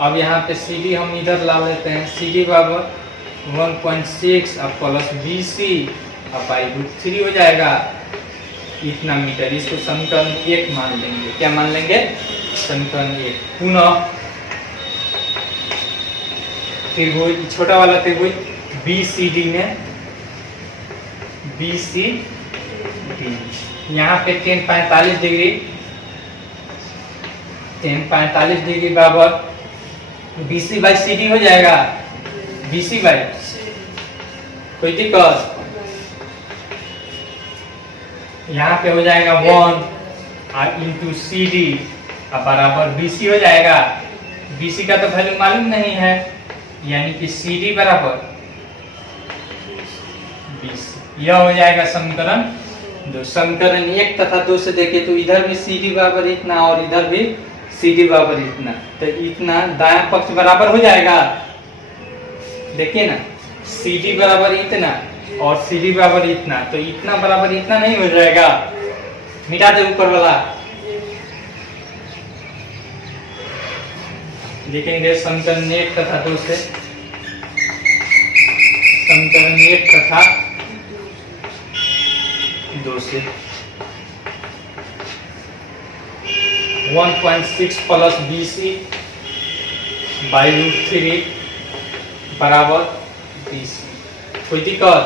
अब यहाँ पे सी डी हम इधर ला लेते हैं। सी डी बराबर 1.6 अब प्लस बी सी अब बाई रूट 3 हो जाएगा इतना मीटर। इसको समीकरण 1 मान लेंगे। क्या मान लेंगे? समीकरण 1। पुनः त्रिभुज, छोटा वाला त्रिभुज बी सी डी में बी सी डी यहाँ पे 10 डिग्री 10 डिग्री बराबर B C by C D हो जाएगा। बी सी बाई कोई दिक्कत? यहाँ पे हो जाएगा 1 इंटू सी डी बराबर बी सी हो जाएगा। बी सी का तो वैल्यू मालूम नहीं है, यानी कि सी डी बराबर बी सी। यह हो जाएगा समीकरण 2। समीकरण 1 तथा 2 से देखे तो इधर भी सी डी बराबर इतना और इधर भी सी डी बराबर इतना, तो इतना दायां पक्ष बराबर हो जाएगा। देखिए ना, सी डी बराबर इतना और सी डी बराबर इतना, तो इतना बराबर इतना नहीं हो जाएगा। मिटा दे ऊपर वाला। देखेंगे समीकरण 1 तथा 2 से। समीकरण 1 तथा 2 से 1.6 plus B C by root 3 बराबर बी सी। कोई दिक्कत?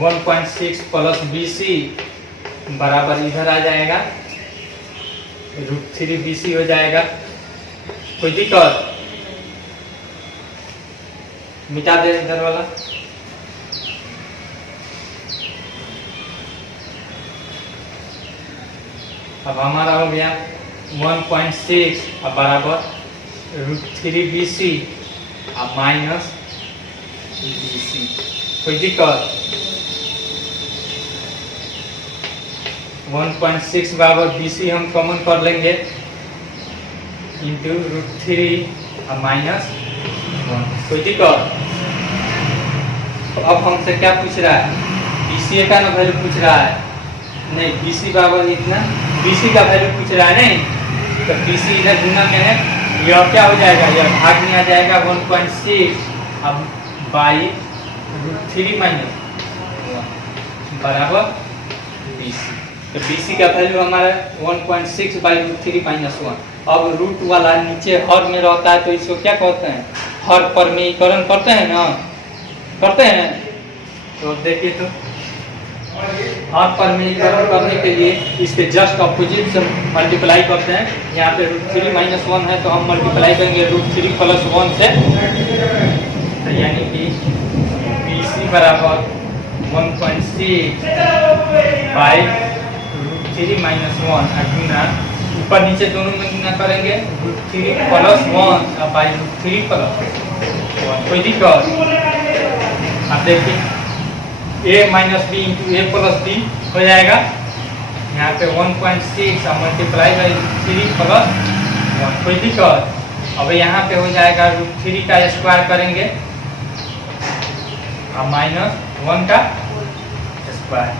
1.6 प्लस बी सी बराबर इधर आ जाएगा रूट 3 बी सी हो जाएगा। कोई दिक्कत? मिटा दे इधर वाला। अब हमारा हो गया 1.6 अब बराबर रूट 3 बी सी अब माइनस बी सी। कोई दिक्कत? 1.6 बराबर बी सी हम कॉमन कर लेंगे इंटू रूट 3 अब माइनस 1। कोई दिक्कत? तो अब हमसे क्या पूछ रहा है? बी सी का ना वैल्यू पूछ रहा है। नहीं, बी सी बराबर इतना, बी सी का वैल्यू पूछ रहा है। नहीं तो बी सी इधर गुना में है, यह क्या हो जाएगा? यह भाग में आ जाएगा 1.6 अब बाई रूट 3 माइनस 1 बराबर बी सी। तो बी सी का वैल्यू हमारा 1.6 बाई रूट 3 माइनस 1। अब रूट वाला नीचे हर में रहता है तो इसको क्या कहते हैं? हर परमीकरण करते हैं ना, करते हैं। तो देखिए, तो हर परमीकरण करने के लिए इसके जस्ट अपोजिट से मल्टीप्लाई करते हैं। यहाँ पे रूट 3 माइनस 1 है तो हम मल्टीप्लाई करेंगे रूट 3 प्लस 1 से, तो यानी कि बी सी बराबर 1.6 बाई रूट 3 माइनस 1 गुना ऊपर नीचे दोनों में गुना करेंगे रूट 3 प्लस 1 अब बाई रूट 3 प्लस 1। कोई दिक्कत? अब देखिए a minus B into A plus B हो जाएगा। यहाँ पे 1.6 अब मल्टीप्लाई बाई रूट 3 प्लस 1। कोई दिक्कत? अब यहाँ पे हो जाएगा रूट 3 का स्क्वायर करेंगे अब माइनस 1 का स्क्वायर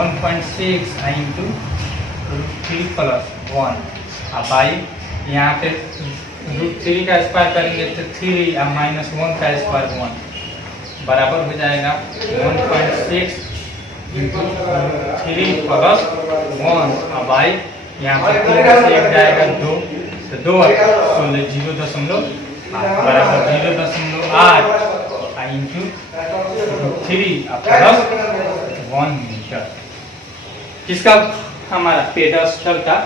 1.6 इंटू रूट 3 प्लस 1 अब बाई यहाँ पे रूट 3 का स्क्वायर करेंगे तो 3 अब माइनस 1 का स्क्वायर 1 बराबर हो जाएगा 1.6 इंटू 3 प्लस 1 अब बाई यहाँ पर 3 से 1 जाएगा 2 तो 2 0.8 बराबर 0.8 इंटू 3 प्लस 1 मीटर। किसका? हमारा पेडस्टल का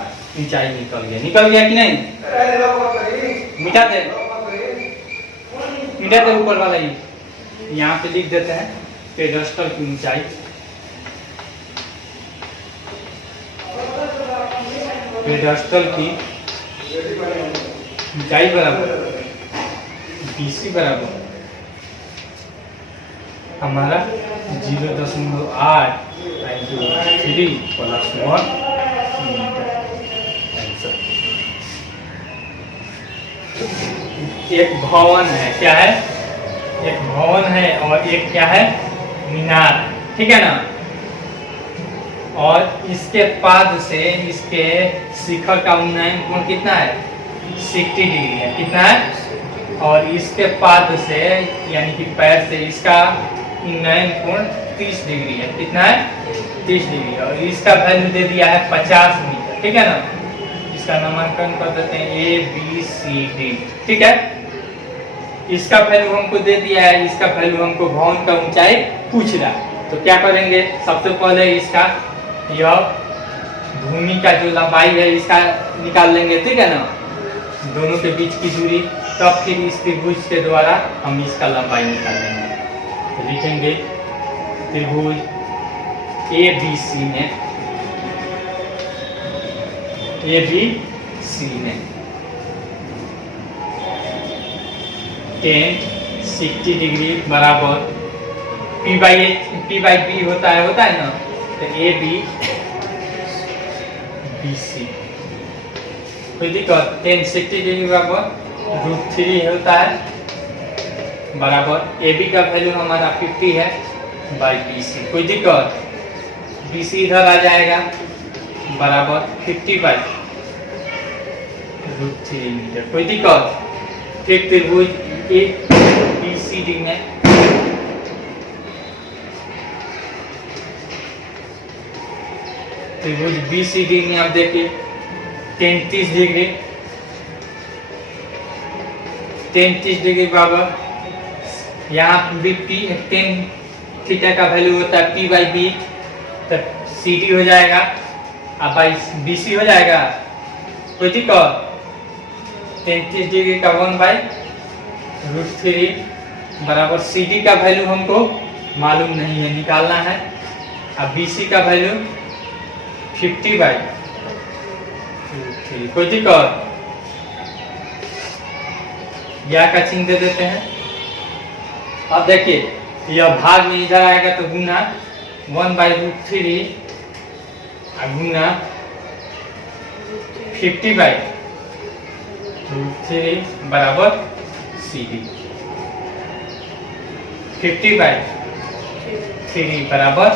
ऊंचाई निकल गया कि नहीं? मिटा दे, मिटा दे ऊपर वाला ही। यहाँ पे लिख देते हैं पेडस्टल की ऊंचाई। पेडस्टल की ऊंचाई बराबर बी सी बराबर हमारा 0.8 इंटू 3 प्लस 1 मीटर। एक भवन है, क्या है? एक भवन है और एक क्या है? मीनार। ठीक है ना? और इसके पाद से इसके शिखर का उन्नयन कोण कितना है? 60 डिग्री है। कितना है? और इसके पाद से यानी कि पैर से इसका उन्नयन कोण 30 डिग्री है। कितना है? 30 डिग्री। और इसका वैल्यू दे दिया है 50 मीटर। ठीक है ना? इसका नामांकन कर देते हैं ABCD। ठीक है, इसका वैल्यू हमको दे दिया है, इसका वैल्यू हमको भवन का ऊंचाई पूछ रहा है। तो क्या करेंगे, सबसे पहले इसका यह भूमि का जो लंबाई है इसका निकाल लेंगे। ठीक है ना, दोनों के बीच की दूरी, तब फिर इस त्रिभुज के द्वारा हम इसका लंबाई निकाल लेंगे। तो लिखेंगे त्रिभुज ABC में tan 60 डिग्री बराबर P बाई B होता है ना, तो BC। कोई दिक्कत? tan 60 डिग्री बराबर √3 होता है बराबर AB का वैल्यू हमारा 50 है बाई BC। कोई दिक्कत? BC इधर आ जाएगा बराबर 50 बाई √3 मीटर। कोई दिक्कत? फिर त्रिभुज ABCD में त्रिभुज BCD में आप देखिए 33 डिग्री बराबर यहाँ भी tan थीटा का वैल्यू होता है P बाई B, तब CD हो जाएगा अब बाई BC हो जाएगा। कोई दिक्कत? 33 डिग्री का 1 बाई √3 बराबर CD का वैल्यू हमको मालूम नहीं है, निकालना है। अब BC का वैल्यू 50 बाई √3। कोई दिक्कत? या का चिन्ह दे देते हैं। अब देखिए यह भाग में इधर आएगा तो गुना 1 बाई √3 गुना 50 बाई √3 बराबर CD। 50 बाई 3 बराबर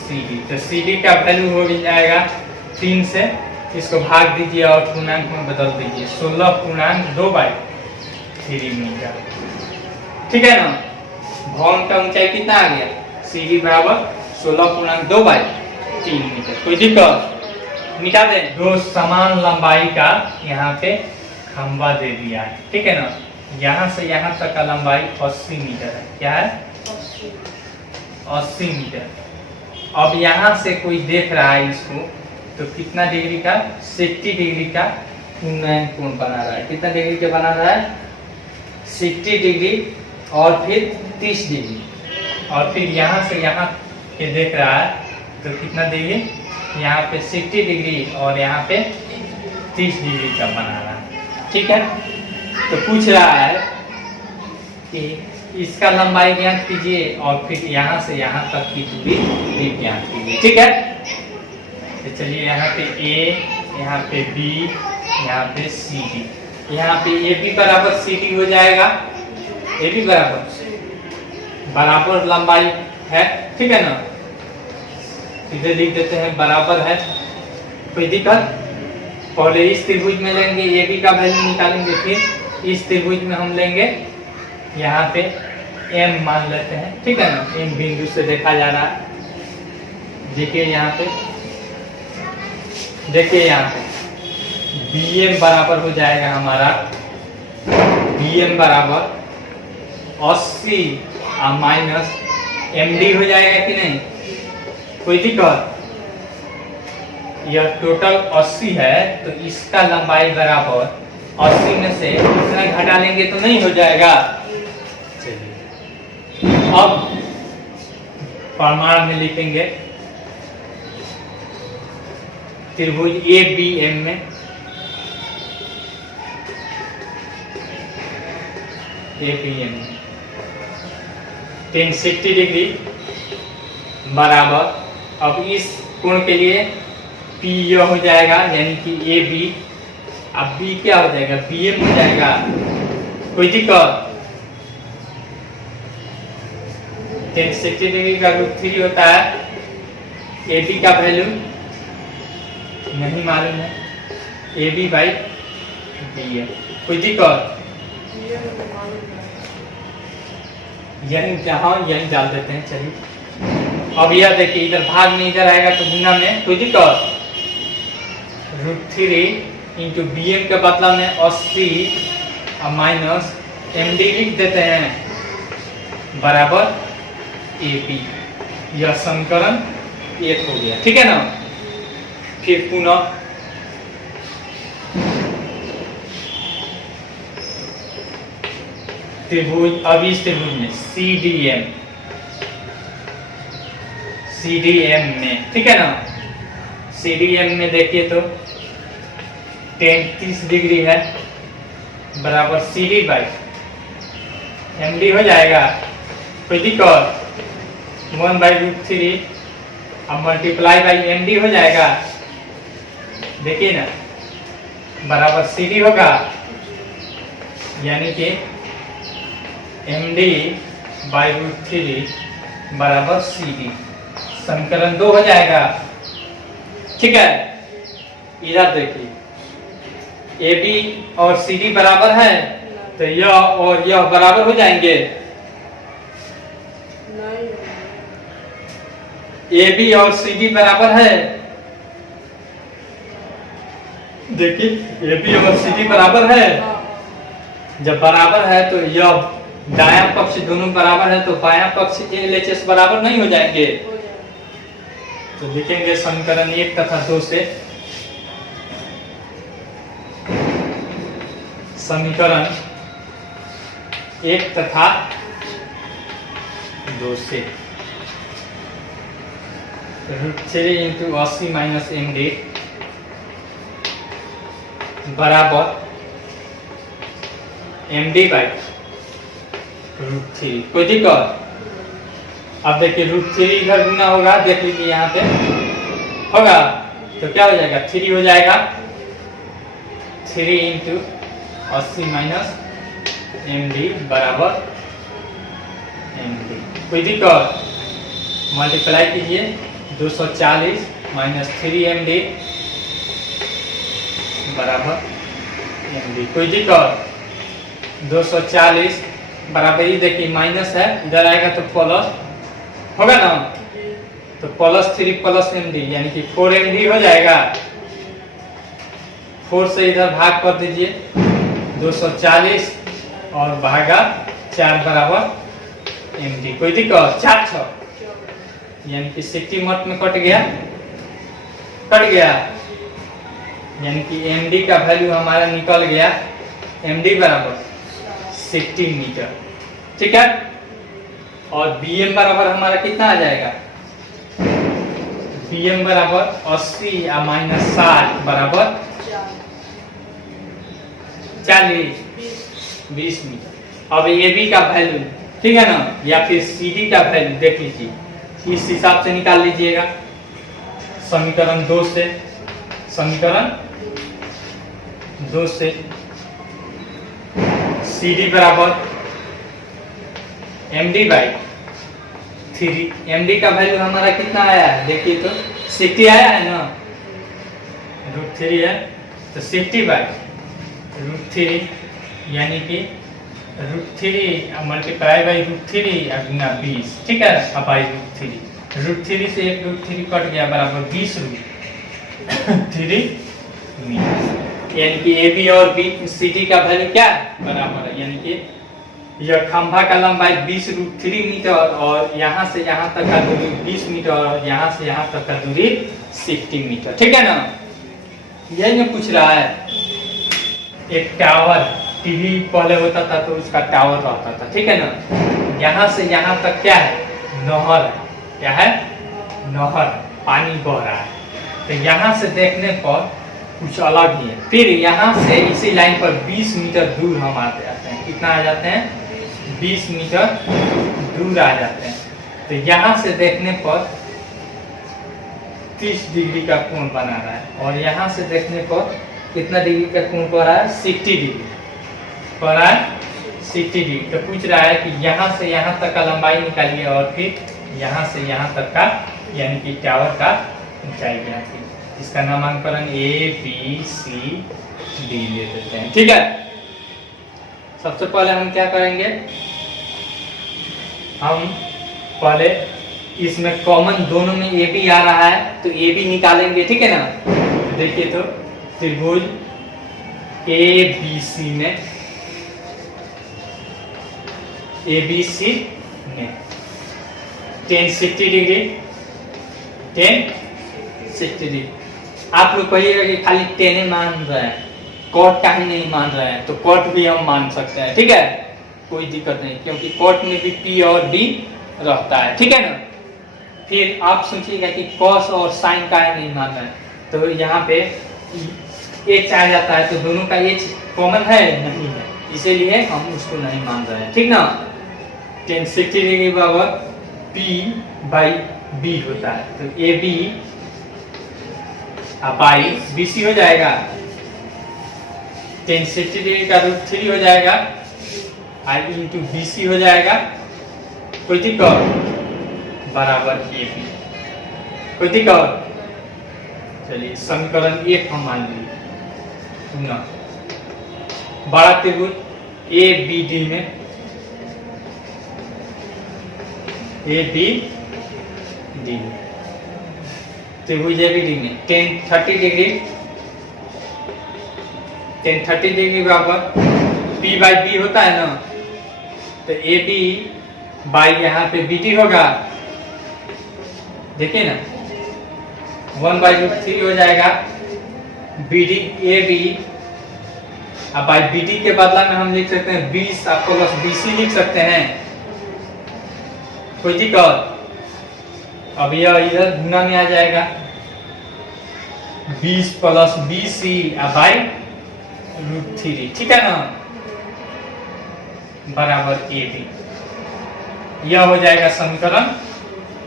CD। तो CD का वैल्यू हो जाएगा 3 से, इसको भाग दीजिए और पूर्णांक में बदल दीजिए 16.2 बाई 3 मीटर। ठीक है ना, भवन का ऊंचाई कितना आ गया? CD बराबर 16.2 बाई 3 मीटर। कोई दिक्कत? मिटा दे। दो समान लंबाई का यहाँ पे खंबा दे दिया है। ठीक है ना, यहाँ से यहाँ तक का लंबाई 80 मीटर है। क्या है? 80 मीटर। अब यहाँ से कोई देख रहा है इसको, तो कितना डिग्री का? 60 डिग्री का उन्नयन कोण बना रहा है। कितना डिग्री का बना रहा है? 60 डिग्री और फिर 30 डिग्री, और फिर यहाँ से यहाँ के देख रहा है तो कितना डिग्री? यहाँ पे 60 डिग्री और यहाँ पे 30 डिग्री का बना रहा है। ठीक है, तो पूछ रहा है कि इसका लंबाई ज्ञात कीजिए और फिर यहाँ से यहाँ तक की दूरी भी ज्ञात कीजिए। ठीक है, तो चलिए यहाँ पे A, यहाँ पे B, यहाँ पे CD। यहाँ पे AB बराबर CD हो जाएगा। AB बराबर लंबाई है। ठीक है ना, इधर लिख देते हैं बराबर है। कोई दिक्कत? पहले इस त्रिभुज में लेंगे, AB का वैल्यू निकालेंगे, फिर इस त्रिभुज में हम लेंगे यहाँ पे M मान लेते हैं। ठीक है ना, M बिंदु से देखा जा रहा है। देखिए यहाँ पे, देखिए यहाँ पे BM बराबर हो जाएगा हमारा, BM बराबर 80 माइनस MD हो जाएगा कि नहीं? कोई दिक्कत? यह टोटल 80 है, तो इसका लंबाई बराबर 80 में से इतना घटा लेंगे तो नहीं हो जाएगा। चलिए अब प्रमाण में लिखेंगे त्रिभुज ABM में tan 60 डिग्री बराबर, अब इस कोण के लिए P यह हो जाएगा यानी कि AB, अब B क्या हो जाएगा? BM हो जाएगा। कोई दिक्कत? tan 60 डिग्री का √3 होता है ए बी का वैल्यू नहीं मालूम है, A B by B M. कोई दिक्कत? यही जहाँ यही डाल देते हैं। चलिए अब यह देखिए, इधर भाग में इधर आएगा तो गुना में, कोई दिक्कत? √3 इंटू बी एम के बदला में 80 और माइनस एम डी लिख देते हैं बराबर ए बी। यह समीकरण 1 हो गया, ठीक है ना। फिर पुनः त्रिभुज, अब इस त्रिभुज में सी डी एम में, ठीक है ना। सी डी एम में देखिए तो 30 डिग्री है बराबर C D by M D हो जाएगा। कोई दिक्कत? 1/√3 अब मल्टीप्लाई बाई एम डी हो जाएगा, देखिए ना, बराबर सी डी होगा, यानी कि एम डी बाई √3 बराबर सी डी। समीकरण 2 हो जाएगा, ठीक है। इधर देखिए, ए बी और सी डी बराबर है तो यह और यह बराबर हो जाएंगे। ए बी और सी डी बराबर है, देखिए ए बी और सी डी बराबर है। जब बराबर है तो यह दायां पक्ष दोनों बराबर है तो बायां पक्ष LHS बराबर नहीं हो जाएंगे। तो लिखेंगे समीकरण 1 तथा 2 से, समीकरण 1 तथा 2 से √3 इंटू 80 माइनस एम डी बराबर एम डी बाई √3। कोई दिक्कत? अब देखिए √3 इधर गुना होगा, देख लीजिए यहाँ पे होगा तो क्या हो जाएगा, 3 हो जाएगा। 3 इंटू 80 माइनस एम डी बराबर एम डी। कोई दिक्कत? मल्टीप्लाई कीजिए, 240 माइनस 3 एम डी बराबर एम डी। कोई दिक्कत? 240 बराबर, ये देखिए माइनस है, इधर आएगा तो प्लस होगा ना, तो +3 प्लस एम डी यानी कि 4 एम डी हो जाएगा। 4 से इधर भाग कर दीजिए, 240 और भागा 4 बराबर एम डी। कोई दिक्कत? 4 6 यानी कि 60 मत में कट गया, यानी कि एम डी का वैल्यू हमारा निकल गया, एम डी बराबर 60 मीटर, ठीक है। और बी एम बराबर हमारा कितना आ जाएगा, बी एम बराबर 80 या माइनस 60 बराबर 20 मीटर। अब ए बी का वैल्यू, ठीक है ना, या फिर सी डी का वैल्यू देख लीजिए, इस हिसाब से निकाल लीजिएगा। समीकरण 2 से, समीकरण 2 से सी डी बराबर M D by 3। M D का वैल्यू हमारा कितना आया है, देखिए तो 60 आया है ना, √3 है तो 60 बाई √3 यानी कि √3 मल्टीप्लाई बाई √3 गुना 20, ठीक है। अब बाई √3 से एक √3 कट गया बराबर 20 √3 मीटर, यानी कि ए बी और बी सी डी का वैल्यू क्या है, बराबर है। यानी कि यह खंभा का लंबाई 20 √3 मीटर और यहाँ से यहाँ तक का दूरी 20 मीटर और यहाँ से यहाँ तक का दूरी 60 मीटर, ठीक है ना। यही में पूछ रहा है, एक टावर, टीवी पहले होता था तो उसका टावर रहता था, ठीक है ना। यहाँ से यहाँ तक क्या है, नहर है, क्या है, नहर, पानी बह रहा है। तो यहाँ से देखने पर कुछ अलग ही है। फिर यहाँ से इसी लाइन पर 20 मीटर दूर हम आते जाते हैं, कितना आ जाते हैं, 20 मीटर दूर आ जाते हैं। तो यहाँ से देखने पर 30 डिग्री का कोण बना रहा है और यहाँ से देखने पर कितना डिग्री का कोण पड़ रहा है, 60 डिग्री पड़ रहा है, 60 डिग्री। तो पूछ रहा है कि यहाँ से यहाँ तक का लंबाई निकालिए और फिर यहाँ से यहाँ तक का यानी कि टावर का ऊंचाई ज्ञात की। इसका नामांकन A B C D ले देते हैं। ठीक है, सबसे पहले हम क्या करेंगे, हम पहले इसमें कॉमन दोनों में ए बी आ रहा है तो ए बी निकालेंगे। ठीक है ना, देखिए तो त्रिभुज ए बी सी में ABC में 1060 डिग्री 1060 डिग्री। आप लोग कहिएगा कि खाली 10 मान रहे हैं, कॉट का ही नहीं मान रहे हैं, तो कॉट भी हम मान सकते हैं। ठीक है, कोई दिक्कत नहीं, क्योंकि कॉट में भी P और D रहता है। ठीक है ना, फिर आप सोचिएगा कि कॉस और साइन का ही नहीं मान रहे हैं, तो यहाँ पे H आ जाता है, तो दोनों का H कॉमन है नहीं है, इसीलिए हम उसको नहीं मान रहे हैं। ठीक ना, 1060 डिग्री बराबर P बाई B होता है, तो AB बाई BC हो जाएगा। 1060 डिग्री का √3 हो जाएगा, I इंटू BC हो जाएगा, कोई दिक्कत, बराबर AB, कोई दिक्कत। चलिए समीकरण 1 हम मान लिए ना, बड़ा त्रिभुज ABD में ABD त्रिभुज ABD में 1030 डिग्री 1030 डिग्री बराबर P बाई B होता है ना, तो AB बाई यहाँ पे BD होगा। देखिए ना, 1/√3 हो जाएगा BD AB, अब बाई BD के बदला में हम लिख सकते हैं 20 प्लस BC लिख सकते हैं, कोई दिक्कत। अब यह इधर गुना में आ जाएगा 20 प्लस BC बाई √3। ठीक है ना, बराबर AB, यह हो जाएगा समीकरण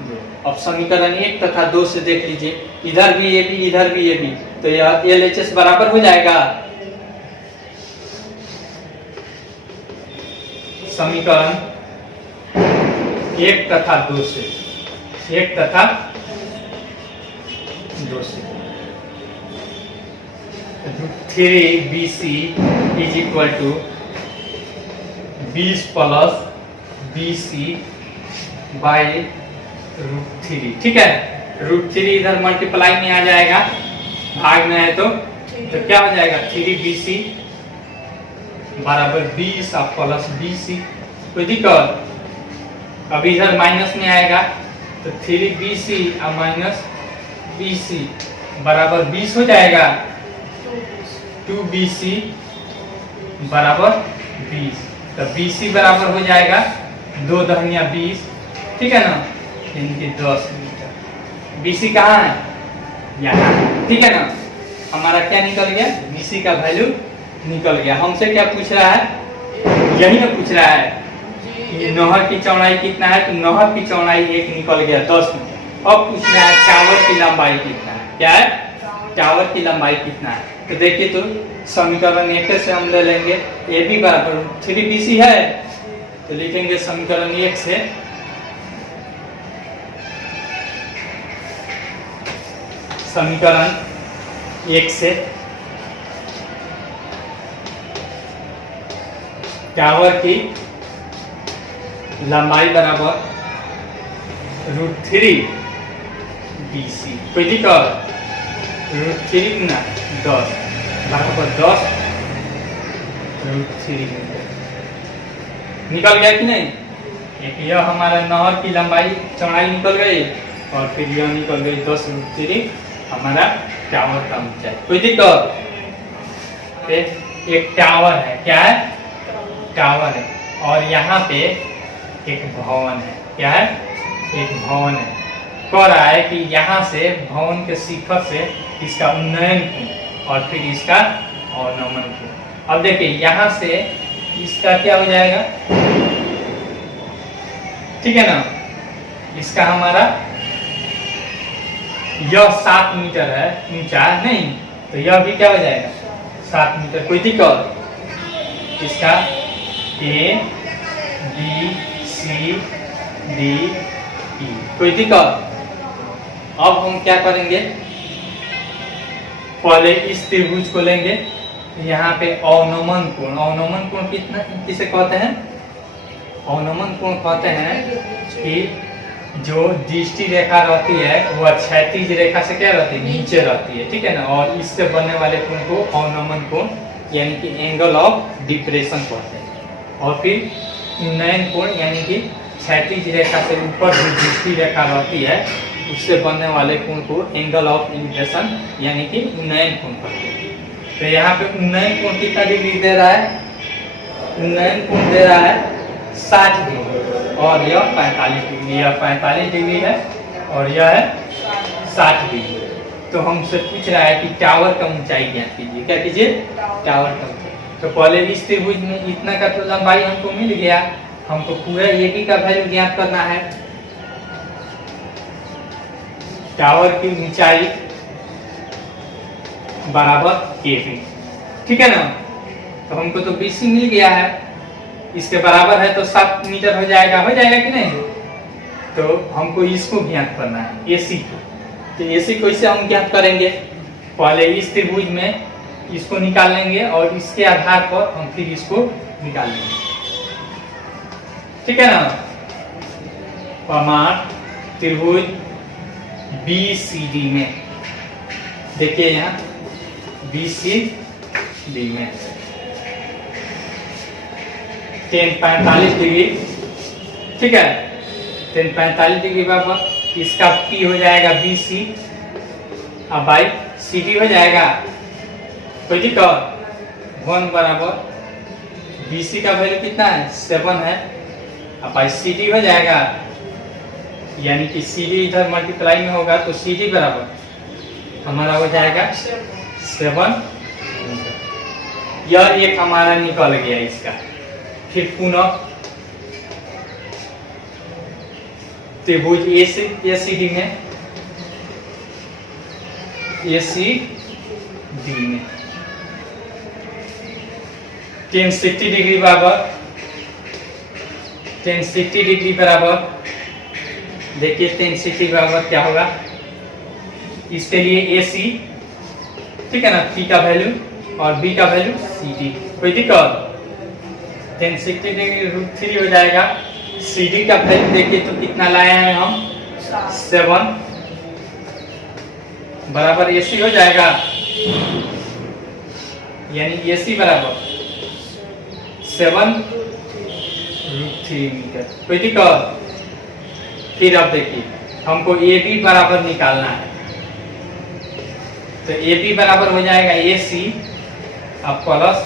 2। अब समीकरण 1 तथा 2 से देख लीजिए, इधर भी AB इधर भी AB, तो यह LHS बराबर हो जाएगा समीकरण 1 तथा 2 से, 1 तथा 2 से 3BC is equal to 20 plus BC by √3। ठीक है, √3 इधर मल्टीप्लाई में आ जाएगा, भाग में है तो क्या हो जाएगा 3BC बराबर 20 प्लस BC, कोई दिक्कत। अब इधर माइनस में आएगा तो 3BC माइनस BC बराबर 20 हो जाएगा, 2BC बराबर 20, तो BC बराबर हो जाएगा 2 दहनिया 20। ठीक है ना, इनके 10 मीटर। BC कहाँ है, यहाँ। ठीक है ना, हमारा क्या निकल गया, BC का वैल्यू निकल गया। हमसे क्या पूछ रहा है, यही ना पूछ रहा है कि नहर की चौड़ाई कितना है, तो नहर की चौड़ाई 1 निकल गया 10 मीटर। अब पूछ रहा है टावर की लंबाई कितना है, क्या है, टावर की लंबाई कितना है। तो देखिए तो समीकरण 1 से हम ले लेंगे AB बराबर 3BC है, तो लिखेंगे समीकरण 1 से समीकरण 1 से टावर की लंबाई बराबर √3BC, कोई दिक्कत, √3 गुना 10 बराबर 10 √3 निकल गया कि नहीं। एक यह हमारा नहर की लंबाई चौड़ाई निकल गई, और फिर यह निकल गई 10 √3 हमारा टावर का ऊंचाई, कोई दिक्कत। एक टावर है, क्या है, टावर है, और यहाँ पे एक भवन है, क्या है, एक भवन है। कह रहा है कि यहाँ से भवन के शिखर से इसका उन्नयन करें और फिर इसका अवनमन करें। अब देखिए यहाँ से इसका क्या हो जाएगा, ठीक है ना, इसका हमारा यह 7 मीटर है ऊंचा, नहीं तो यह भी क्या हो जाएगा 7 मीटर, कोई दिक्कत। इसका A B C D E कोई दिक्कत? अब हम क्या करेंगे, पहले इस त्रिभुज को लेंगे, यहाँ पे अवनमन कोण, अवनमन कोण कितना किसे कहते हैं? अवनमन कोण कहते हैं कि जो दृष्टि रेखा रहती है वह क्षैतिज रेखा से क्या रहती है, नीचे रहती है, ठीक है ना, और इससे बनने वाले कोण को अवनमन कोण यानी कि एंगल ऑफ डिप्रेशन कहते हैं। और फिर उन्नयन कोण यानी कि क्षैतिज रेखा से ऊपर जो दृष्टि रेखा रहती है उससे बनने वाले कोण को एंगल ऑफ इंप्रेशन यानी कि उन्नयन कोण कहते हैं। तो यहाँ पे उन्नयन कोण कितना डिग्री दे रहा है? उन्नयन कोण दे रहा है 60 डिग्री और यह 45 डिग्री, यह 45 डिग्री है और यह है 60 डिग्री। तो हमसे पूछ रहा है कि टावर का ऊंचाई ज्ञात कीजिए। क्या कीजिए? टावर का ऊंचाई। तो पहले इस त्रिभुज में इतना का तो लंबाई हमको मिल गया, हमको पूरा AB का वैल्यू ज्ञात करना है। टावर की ऊंचाई बराबर AB, ठीक है ना। तो हमको तो BC मिल गया है, इसके बराबर है तो 7 मीटर हो जाएगा कि नहीं? तो हमको इसको ज्ञात करना है AC को। तो AC को इससे हम ज्ञात करेंगे, पहले इस त्रिभुज में इसको निकाल लेंगे और इसके आधार पर हम फिर इसको निकाल लेंगे, ठीक है ना। प्रमाण त्रिभुज BCD में देखिए, यहाँ BCD में 45 डिग्री, ठीक है, 45 डिग्री बराबर इसका P हो जाएगा BC अब बाई CD हो जाएगा। कोई दिक्कत? 1 बराबर BC का वैल्यू कितना है? 7 है, अब बाई CD हो जाएगा, यानी कि CD इधर मल्टीप्लाई में होगा तो CD बराबर हमारा हो जाएगा 7। यह एक हमारा निकल गया इसका। फिर पुनः त्रिभुज ACD में tan 60 डिग्री बराबर देखिए tan 60 बराबर क्या होगा इसके लिए AC, ठीक है ना, P का वैल्यू और B का वैल्यू CD। कोई दिक्कत? tan 60 डिग्री √3 हो जाएगा। CD का वैल्यू देखिए तो कितना लाए हैं हम? 7 बराबर AC हो जाएगा, यानी AC बराबर 7 √3 मीटर। कोई दिक्कत? फिर अब देखिए हमको AB बराबर निकालना है, तो AB बराबर हो जाएगा AC अब प्लस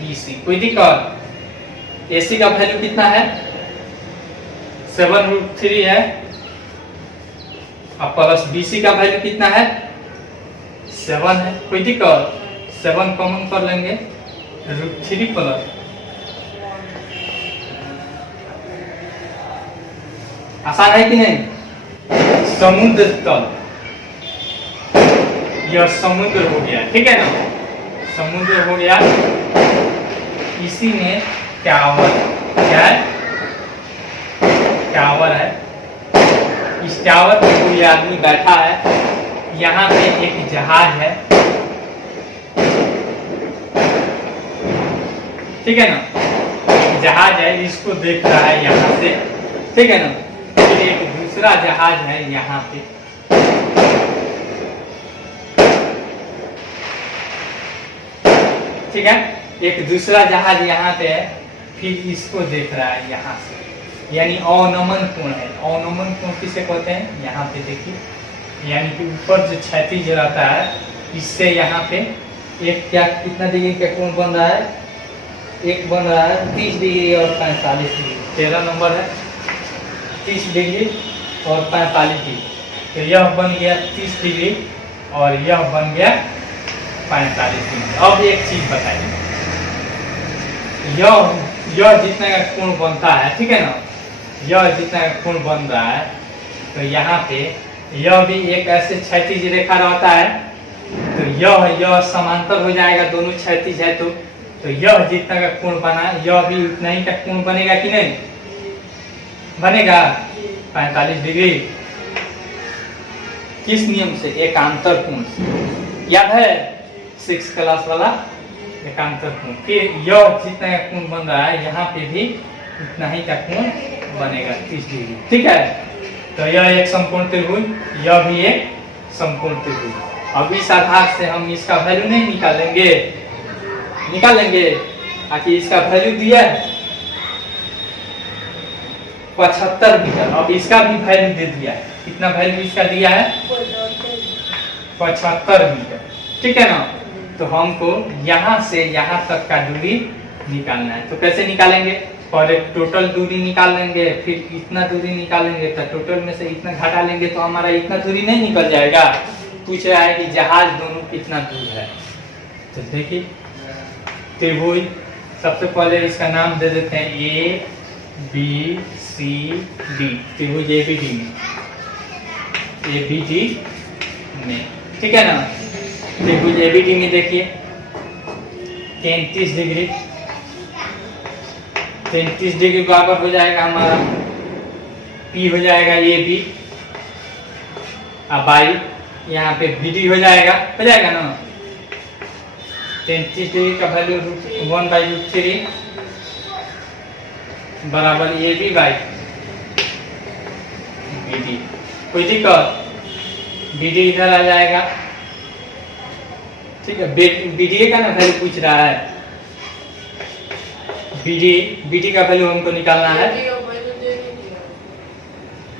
BC। कोई दिक्कत? AC का वैल्यू कितना है? 7√3 है, अब प्लस BC का वैल्यू कितना है? 7 है। कोई दिक्कत? 7 कॉमन कर लेंगे, √3 प्लस, आसान है कि नहीं? समुद्र तल, यह समुद्र हो गया, ठीक है ना, समुद्र हो गया। इसी में टावर, क्या है? टावर है। इस टावर पे कोई आदमी बैठा है, यहाँ पे एक जहाज है, ठीक है ना, जहाज है, इसको देख रहा है यहाँ से, ठीक है ना। फिर एक दूसरा जहाज है यहाँ पे, ठीक है, एक दूसरा जहाज यहाँ पे है, फिर इसको देख रहा है यहाँ से, यानी अवनमन कोण है। अवनमन कोण किसे कहते हैं? यहाँ पे देखिए, यानी कि ऊपर जो क्षैतिज रहता है इससे यहाँ पे एक क्या कितना डिग्री का कोण बन रहा है? एक बन रहा है 30 डिग्री और 45 डिग्री, 13 नंबर है 30 डिग्री और 45 डिग्री। तो यह बन गया 30 डिग्री और यह बन गया 45 डिग्री। अब एक चीज बताइए, यह जितना का कोण बनता है, ठीक है ना, यह जितना का कोण बन रहा है, तो यहाँ पे यह भी एक ऐसे क्षैतिज रेखा रहता है, तो यह समांतर हो जाएगा, दोनों क्षैतिज है, तो यह जितना का कोण बना, यह भी उतना ही का कोण बनेगा कि नहीं बनेगा? 45 डिग्री। किस नियम से? एकांतर कोण से। याद है 6 क्लास वाला एकांतर कोण। फिर यह जितना कोण बन रहा है यहाँ पे भी उतना ही का कोण बनेगा 30 डिग्री। ठीक है, तो यह एक समकोण त्रिभुज, यह भी एक समकोण त्रिभुज। अब इस आधार से हम इसका वैल्यू नहीं निकालेंगे, निकालेंगे। आखिर इसका वैल्यू दिया है 75 मीटर। अब इसका भी वैल्यू दे दिया है। कितना वैल्यू इसका दिया है? 75 मीटर। ठीक है ना। तो हमको यहाँ से यहाँ तक का दूरी निकालना है। तो कैसे निकालेंगे? पहले टोटल दूरी निकाल लेंगे, फिर इतना दूरी निकालेंगे, तो टोटल में से इतना घटा लेंगे तो हमारा इतना दूरी नहीं निकल जाएगा। पूछ रहा है कि जहाज दोनों कितना दूर है। तो देखिए त्रिभुज, सबसे पहले इसका नाम दे देते हैं ए बी सी डी। त्रिभुज ए बी डी में, ए बी डी में, ठीक है ना। त्रिभुज ए बी डी में देखिए 33 डिग्री, 33 डिग्री बराबर हो जाएगा हमारा पी हो जाएगा ए बी, अब बाई यहाँ पे बी डी हो जाएगा ना। 33 डिग्री का वैल्यू 1/√3 बराबर A B by B D. कोई दिक्कत? बी डी इधर आ जाएगा। ठीक है, बी डी का ना वैल्यू पूछ रहा है। बी डी का वैल्यू हमको निकालना है।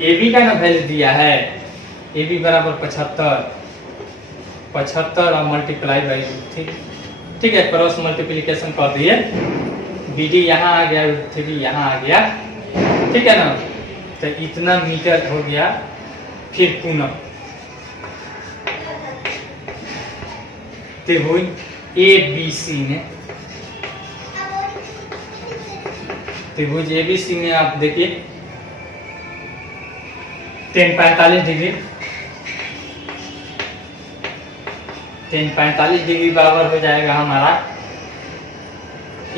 ए बी का ना वैल्यू दिया है, ए बी बराबर 75 और मल्टीप्लाई बाई 3। ठीक है, क्रॉस मल्टीप्लिकेशन कर दिए। बी डी यहाँ आ गया, 3 यहाँ आ गया। ठीक है ना। तो इतना मीटर हो गया। फिर पुनः त्रिभुज ए बी सी में, त्रिभुज ए बी सी में आप देखिए 45 डिग्री, 45 डिग्री बराबर हो जाएगा हमारा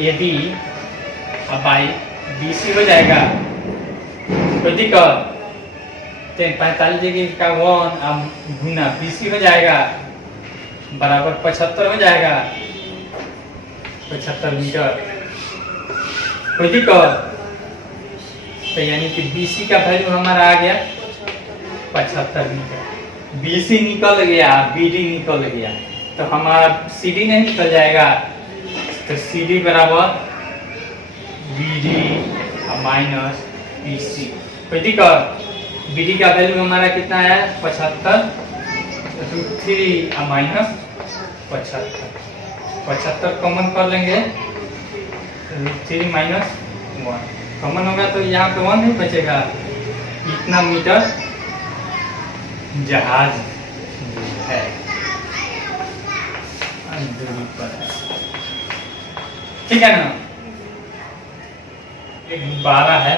ए बी और बाई बी सी हो जाएगा। कोई दिक्कत? 45 डिग्री का 1 गुना बी सी हो जाएगा बराबर 75 हो जाएगा, 75 मीटर। कोई दिक्कत? तो यानी कि BC का वैल्यू हमारा आ गया 75 मीटर। BC निकल गया, BD निकल गया, तो हमारा CD नहीं निकल जाएगा। तो CD बराबर BD माइनस BC। कोई दिक्कत? BD का वैल्यू हमारा कितना है? 75√3 माइनस 75 कॉमन कर लेंगे, 3 माइनस 1 कॉमन होगा तो यहाँ पे 1 नहीं बचेगा। इतना मीटर जहाज है, दूरी पर है। ठीक है ना। एक 12 है,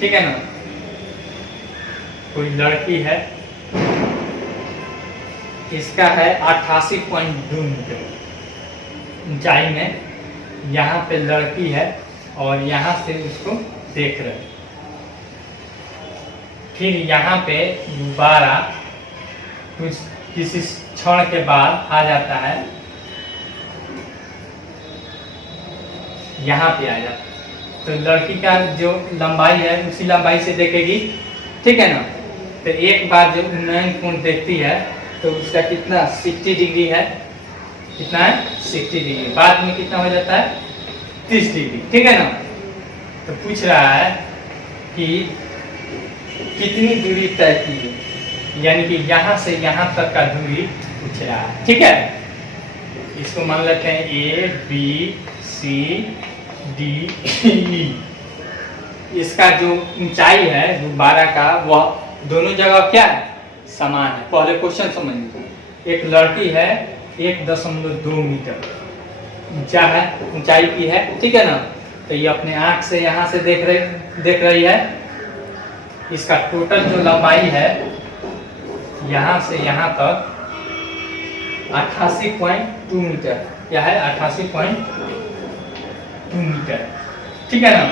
ठीक है ना। कोई लड़की है, इसका है 88.2 मीटर ऊंचाई में। यहाँ पे लड़की है और यहाँ से उसको देख रहे। फिर यहाँ पे दोबारा कुछ किसी क्षण के बाद आ जाता है, यहाँ पे आ जाता है। तो लड़की का जो लंबाई है उसी लंबाई से देखेगी। ठीक है ना। तो एक बार जब उन्नयन कोण देखती है तो उसका कितना 60 डिग्री है। कितना है? 60 डिग्री। बाद में कितना हो जाता है? 30 डिग्री। ठीक है ना। तो पूछ रहा है कि कितनी दूरी तय की है, यानी कि यहाँ से यहाँ तक का दूरी पूछ रहा है। ठीक है, इसको मान लेते हैं ए बी सी डी ई। इसका जो ऊंचाई है 12 का, वह दोनों जगह क्या है? समान है। पहले क्वेश्चन समझ लीजिए। एक लड़की है 1.2 मीटर ऊंचा है, ऊंचाई की है। ठीक है ना। तो ये अपने आंख से यहाँ से देख रही है। इसका टोटल जो लंबाई है यहाँ से यहाँ तक 88.2 मीटर। क्या है? 88.2 2 मीटर। ठीक है ना।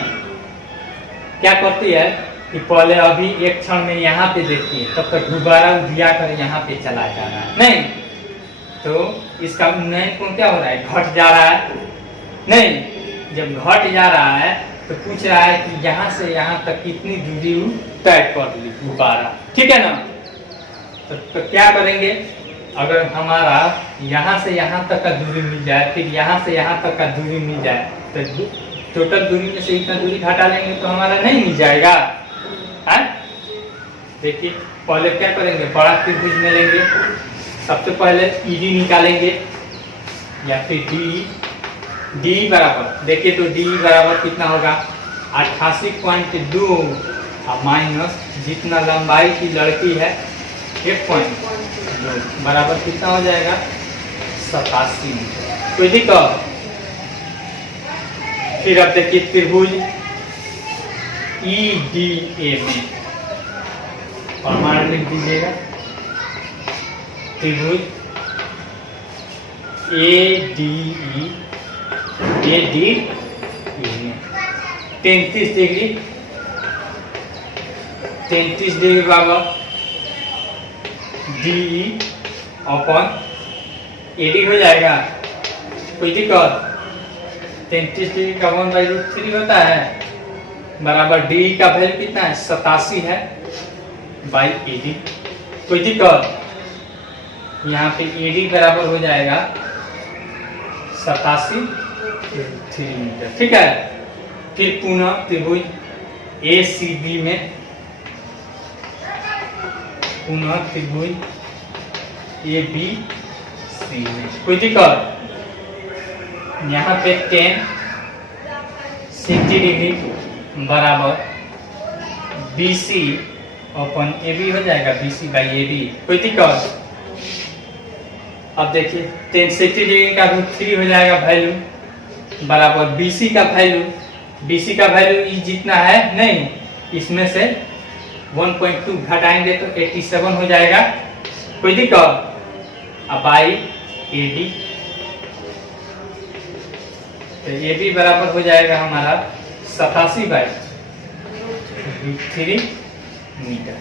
क्या करती है कि पहले अभी एक क्षण में यहाँ पे देखती है, तब तक दोबारा दिया कर यहाँ पे चला जा रहा है, नहीं तो इसका उन्नयन कोण क्या हो रहा है, घट जा रहा है। नहीं, जब घट जा रहा है तो पूछ रहा है कि यहाँ से यहाँ तक कितनी दूरी तय कर ली दोबारा। ठीक है ना। तो क्या करेंगे, अगर हमारा यहाँ से यहाँ तक का दूरी मिल जाए, फिर यहाँ से यहाँ तक का दूरी मिल जाए, तो टोटल दूरी में से इतना दूरी घटा लेंगे तो हमारा नहीं मिल जाएगा। है देखिए, पहले क्या करेंगे, बड़ा त्रिभुज में लेंगे, सबसे पहले ईडी निकालेंगे या फिर डी बराबर, देखिए तो डी बराबर कितना होगा 88.2 और माइनस जितना लंबाई की लड़की है 1.2 बराबर कितना हो जाएगा 87 मीटर। कोई दिक्कत। फिर अब देखिए त्रिभुज EDA में प्रमाण लिख दीजिएगा, त्रिभुज ADE में 33 डिग्री बराबर DE अपन AD हो जाएगा। कोई दिक्कत। 33 डिग्री का 1/√3 होता है बराबर DE का वैल्यू कितना है 87 है बाई AD। कोई दिक्कत। यहाँ पे AD बराबर हो जाएगा 87 मीटर। ठीक है। फिर पुनः त्रिभुज ACB में, पुनः त्रिभुज ABC में। कोई दिक्कत। यहाँ पे 10 60 डिग्री बराबर BC अपन AB हो जाएगा BC बाई AD। कोई दिक्कत। अब देखिए 10 60 डिग्री का √3 हो जाएगा वैल्यू बराबर BC का वैल्यू ई जितना है, नहीं इसमें से 1.2 घटाएंगे तो 87 हो जाएगा। कोई दिक्कत। अब बाई AD, तो AB बराबर हो जाएगा हमारा 87 बाई √3 मीटर।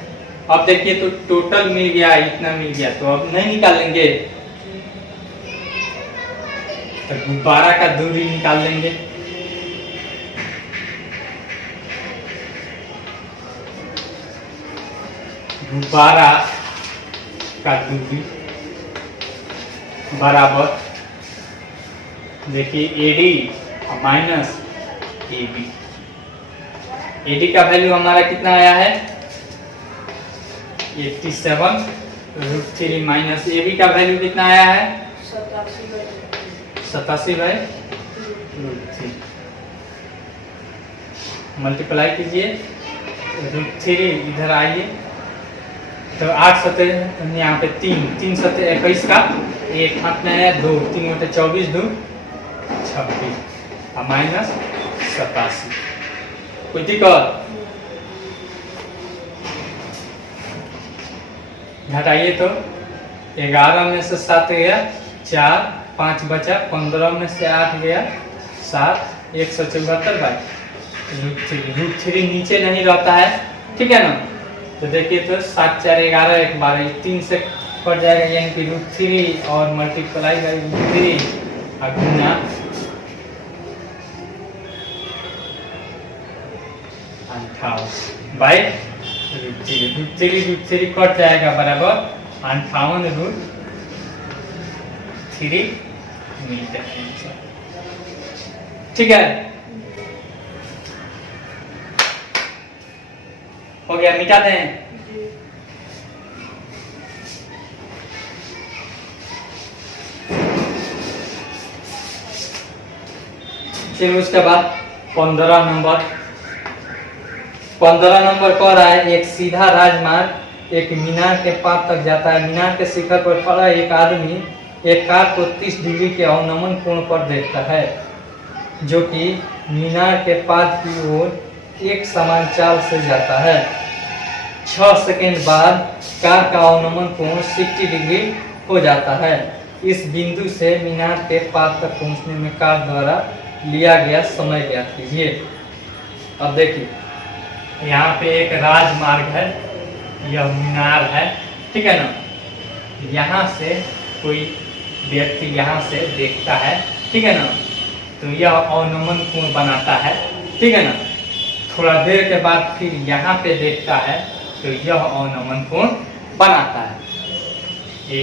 अब देखिए तो टोटल मिल गया, इतना मिल गया, तो अब नहीं निकालेंगे तो गुब्बारा का दूरी निकाल लेंगे। गुब्बारा का दूरी बराबर देखिए AD माइनस AB। AD का वैल्यू हमारा कितना आया है 87√3 माइनस AB का वैल्यू कितना आया है 87/√3। मल्टीप्लाई कीजिए, √3 इधर आइए तो 8 सतह यहाँ पे 3 सतह 21 का, एक हाथ में आया 2, 3 बटे 24 2 26 और माइनस 87। कोई दिक्कत। घटाइए तो 11 में से 7 गया 4, 5 बचा, 15 में से 8 गया 7, 174 बाई √3 नीचे नहीं रहता है। ठीक है ना। तो देखिए तो 7 4 11 1 12 3 से कट जाएगा, यानी कि √3 और मल्टीप्लाई बाई √3 और गुना 58 बाई √3 कट जाएगा बराबर 58√3 मीटर। ठीक है, हो गया, मिटा दें। फिर उसके बाद 15 नंबर कह रहा है, एक सीधा राजमार्ग एक मीनार के पास तक जाता है। मीनार के शिखर पर खड़ा एक आदमी एक कार को 30 डिग्री के अवनमन कोण पर देखता है, जो कि मीनार के पास की ओर एक समान चाल से जाता है। 6 सेकंड बाद कार का अवनमन कोण 60 डिग्री हो जाता है। इस बिंदु से मीनार के पास तक पहुंचने में कार द्वारा लिया गया समय ज्ञात कीजिए। अब देखिए यहाँ पे एक राजमार्ग है, यह मीनार है, ठीक है ना। यहाँ से कोई व्यक्ति यहाँ से देखता है, ठीक है ना, तो यह अवनमन कोण बनाता है, ठीक है ना। थोड़ा देर के बाद फिर यहाँ पे देखता है तो यह अवनमन कोण बनाता है। A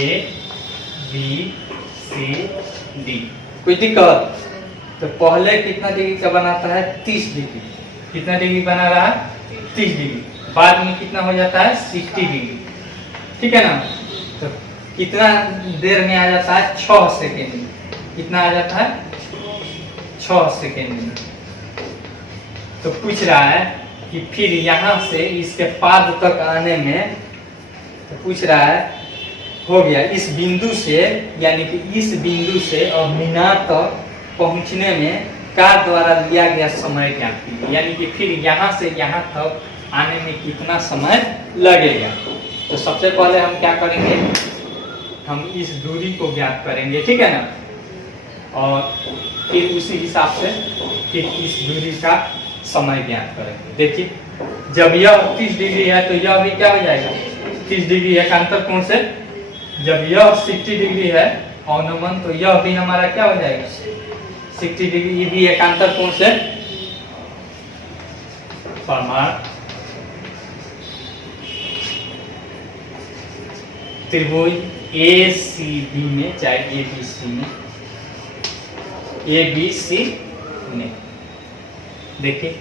B C D. कोई दिक्कत? तो पहले कितना डिग्री का बनाता है? 30 डिग्री। कितना डिग्री बना रहा है? 30 डिग्री। बाद में कितना हो जाता है? 60 डिग्री, ठीक है ना। तो कितना देर में आ जाता है? 6 सेकेंड में। कितना आ जाता है? 6 सेकेंड में। तो पूछ रहा है कि फिर यहाँ से इसके पाद तक आने में, तो पूछ रहा है हो गया इस बिंदु से, यानी कि इस बिंदु से और मीनार तक पहुंचने में कार द्वारा लिया गया समय ज्ञात कीजिए, यानी कि फिर यहाँ से यहाँ तक आने में कितना समय लगेगा। तो सबसे पहले हम क्या करेंगे, हम इस दूरी को ज्ञात करेंगे, ठीक है ना, और फिर उसी हिसाब से फिर इस दूरी का समय ज्ञात करेंगे। देखिए जब यह 30 डिग्री है तो यह भी क्या हो जाएगा? 30 डिग्री है अंतर कोण से। जब यह 60 डिग्री है अवनमन, तो यह भी हमारा क्या हो जाएगा? 60 डिग्री। ये भी एकांतर कोण से प्रमाण त्रिभुज ए सी बी में, चाहे ए बी सी में, ए बी सी में देखिए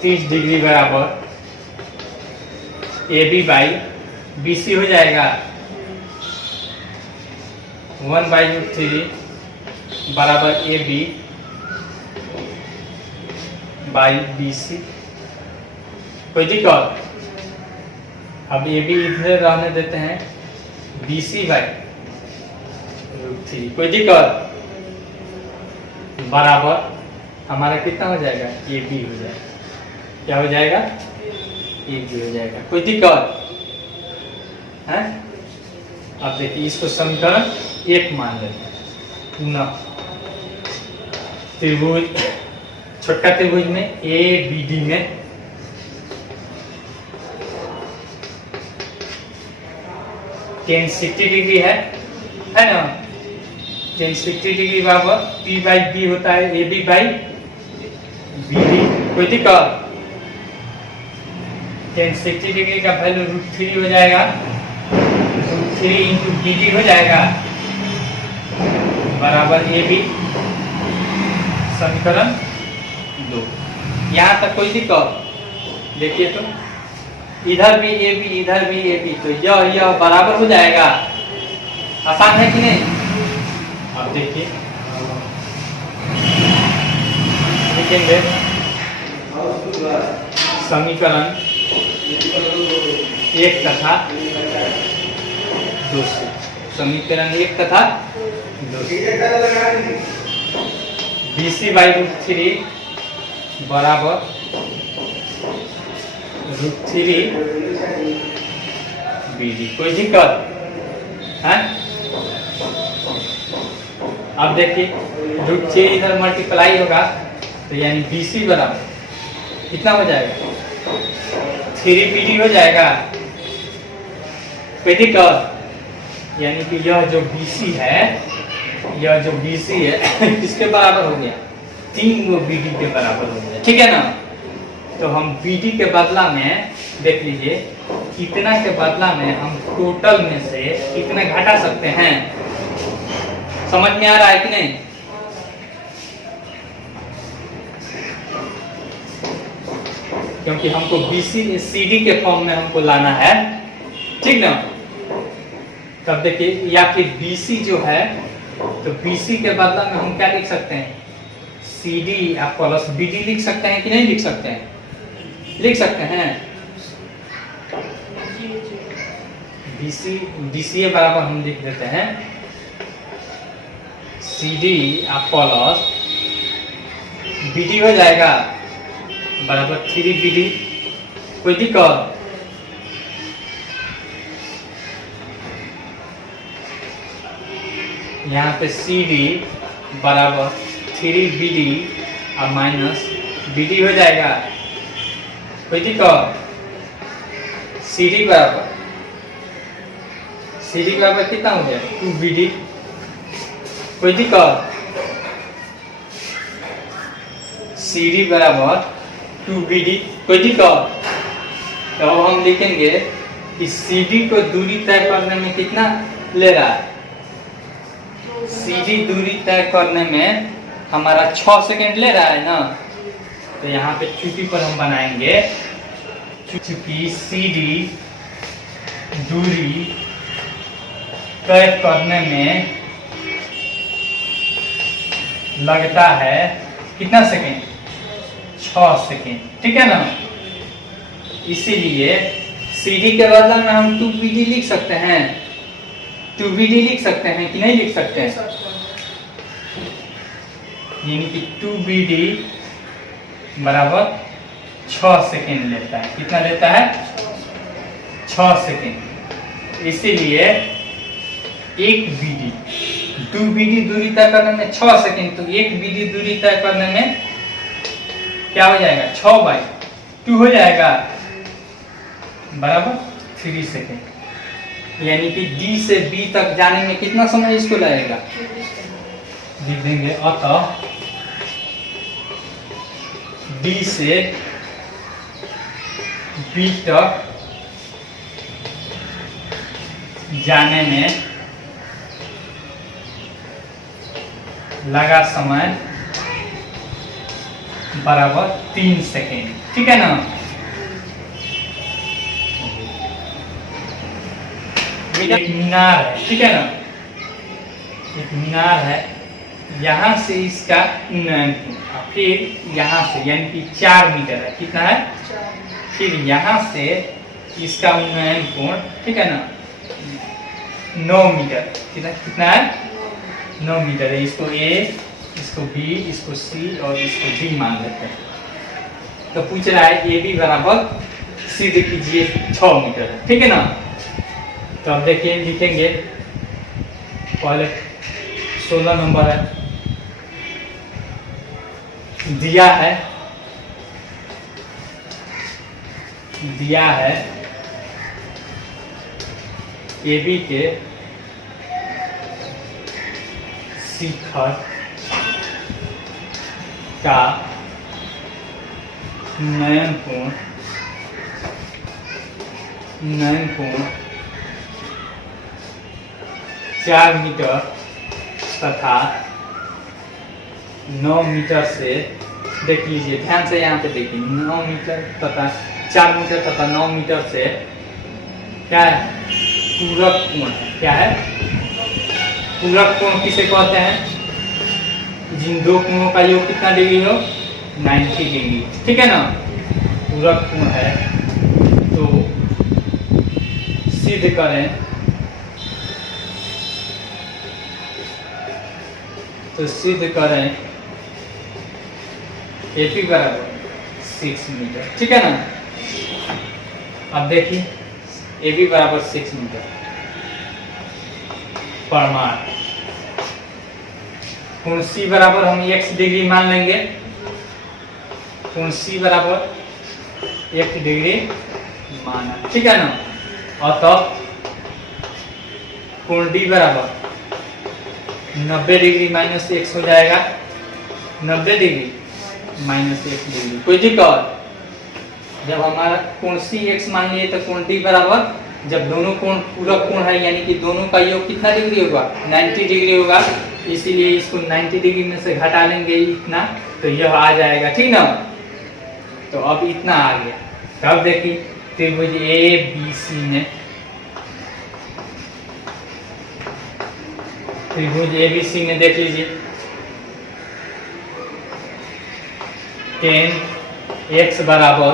30 डिग्री बराबर A B by B C हो जाएगा 1/√3 बराबर A B by B C. कोई दिक्कत? अब ए बी इधर रहने देते हैं, बी सी बाई √3। कोई दिक्कत? बराबर हमारा कितना हो जाएगा? ए बी हो जाएगा। क्या हो जाएगा? ए बी हो जाएगा। कोई दिक्कत है? अब देखिए इसको समीकरण 1 मान लेते हैं। त्रिभुज, छोटका त्रिभुज में ए बी डी में tan 60 डिग्री है ना। tan 60 डिग्री बराबर P बाई बी होता है A B by B D. कोई दिक्कत? tan 60 डिग्री का वैल्यू √3 हो जाएगा, √3 इंटू बी डी हो जाएगा बराबर ए बी। समीकरण 2। यहाँ तक कोई दिक्कत? देखिए तो इधर भी ए बी, इधर भी ए बी, तो यह बराबर हो जाएगा। आसान है कि नहीं? अब देखिए लिखेंगे समीकरण 1 तथा 2 से। समीकरण 1 तथा 2 से बी सी बाई √3 बराबर √3 बी डी। कोई दिक्कत है? अब देखिए √3 इधर मल्टीप्लाई होगा तो यानी बी सी बराबर कितना हो जाएगा? 3 बी डी हो जाएगा। कोई दिक्कत? यानी कि यह जो बी सी है, यह जो बी सी है किसके बराबर हो गया? 3 गो बी डी के बराबर हो गया, ठीक है ना। तो हम बी डी के बदला में देख लीजिए कितना के बदला में हम टोटल में से कितना घटा सकते हैं। समझ में आ रहा है कि नहीं? क्योंकि हमको बीसी सीडी के फॉर्म में हमको लाना है, ठीक ना। तब देखिए या फिर बीसी जो है तो बीसी के बदला में हम क्या लिख सकते हैं? सीडी या प्लस बीडी लिख सकते हैं कि नहीं लिख सकते हैं? लिख सकते हैं। बीसी डीसीए बराबर हम लिख देते हैं सीडी या प्लस बीडी हो जाएगा बराबर 3 बीडी। कोई दिक्कत? यहाँ पे सी डी बराबर 3BD और माइनस BD हो जाएगा। कोई दिक्कत? सी डी बराबर कितना हो गया? 2BD। कोई दिक्कत? सी डी बराबर 2BD। कोई दिक्कत? तो अब हम लिखेंगे कि सी डी को दूरी तय करने में कितना ले रहा है? सी डी दूरी तय करने में हमारा 6 सेकेंड ले रहा है ना। तो यहाँ पे चुकी पर हम बनाएंगे, चूंकि सी डी दूरी तय करने में लगता है कितना सेकेंड? 6 सेकेंड। ठीक है ना। इसीलिए सी डी के बदले में हम 2BD लिख सकते हैं। 2BD लिख सकते हैं कि नहीं लिख सकते हैं? यानी कि 2BD बराबर 6 सेकेंड लेता है। कितना लेता है? 6 सेकेंड। इसीलिए 1BD 2BD दूरी तय करने में 6 सेकेंड, तो 1BD दूरी तय करने में क्या हो जाएगा? 6/2 हो जाएगा बराबर 3 सेकेंड। यानी कि D से B तक जाने में कितना समय इसको लगेगा? लिख देंगे, अतः D से B तक जाने में लगा समय बराबर 3 सेकेंड। ठीक है ना। एक मीनार है, ठीक है ना। एक मीनार है, यहाँ से इसका उन्नयन फिर यहाँ से यानी कि 4 मीटर है। कितना है? फिर यहाँ से इसका उन्नयन कोण, ठीक है ना, 9 मीटर। कितना है? 9 मीटर है। इसको A, इसको B, इसको C और इसको D मान लेते हैं। तो पूछ रहा है AB बराबर सीधे कीजिए 6 मीटर है। ठीक है ना। तो अब देखिए लिखेंगे, पहले 16 नंबर है, दिया है AB के शिखर का उन्नयन कोण 4 मीटर तथा 9 मीटर से, देख लीजिए ध्यान से, यहाँ पे देखिए 9 मीटर तथा 4 मीटर तथा 9 मीटर से क्या है? पूरक कोण है। क्या है? पूरक कोण किसे कहते हैं? जिन दो कोणों का योग कितना डिग्री हो? 90 डिग्री। ठीक है ना। पूरक कोण है, तो सिद्ध करें, AP बराबर 6 मीटर। ठीक है ना। अब देखिए AB बराबर 6 मीटर। प्रमाण, कोण C बराबर हम x डिग्री मान लेंगे। कोण C बराबर 1 डिग्री माना। ठीक है ना। और तब कोण D बराबर 90 डिग्री माइनस x हो जाएगा। 90 डिग्री माइनस 1 डिग्री। कोई दिक्कत? जब हमारा कोण C x मान लिए तो कोण D बराबर, जब दोनों कोण पूरक कोण है यानी कि दोनों का योग कितना डिग्री होगा? 90 डिग्री होगा। इसीलिए इसको 90 डिग्री में से घटा लेंगे इतना, तो यह आ जाएगा। ठीक ना। तो अब इतना आ गया। तब देखिए त्रिभुज ABC में, त्रिभुज ABC में देख लीजिए, 10x बराबर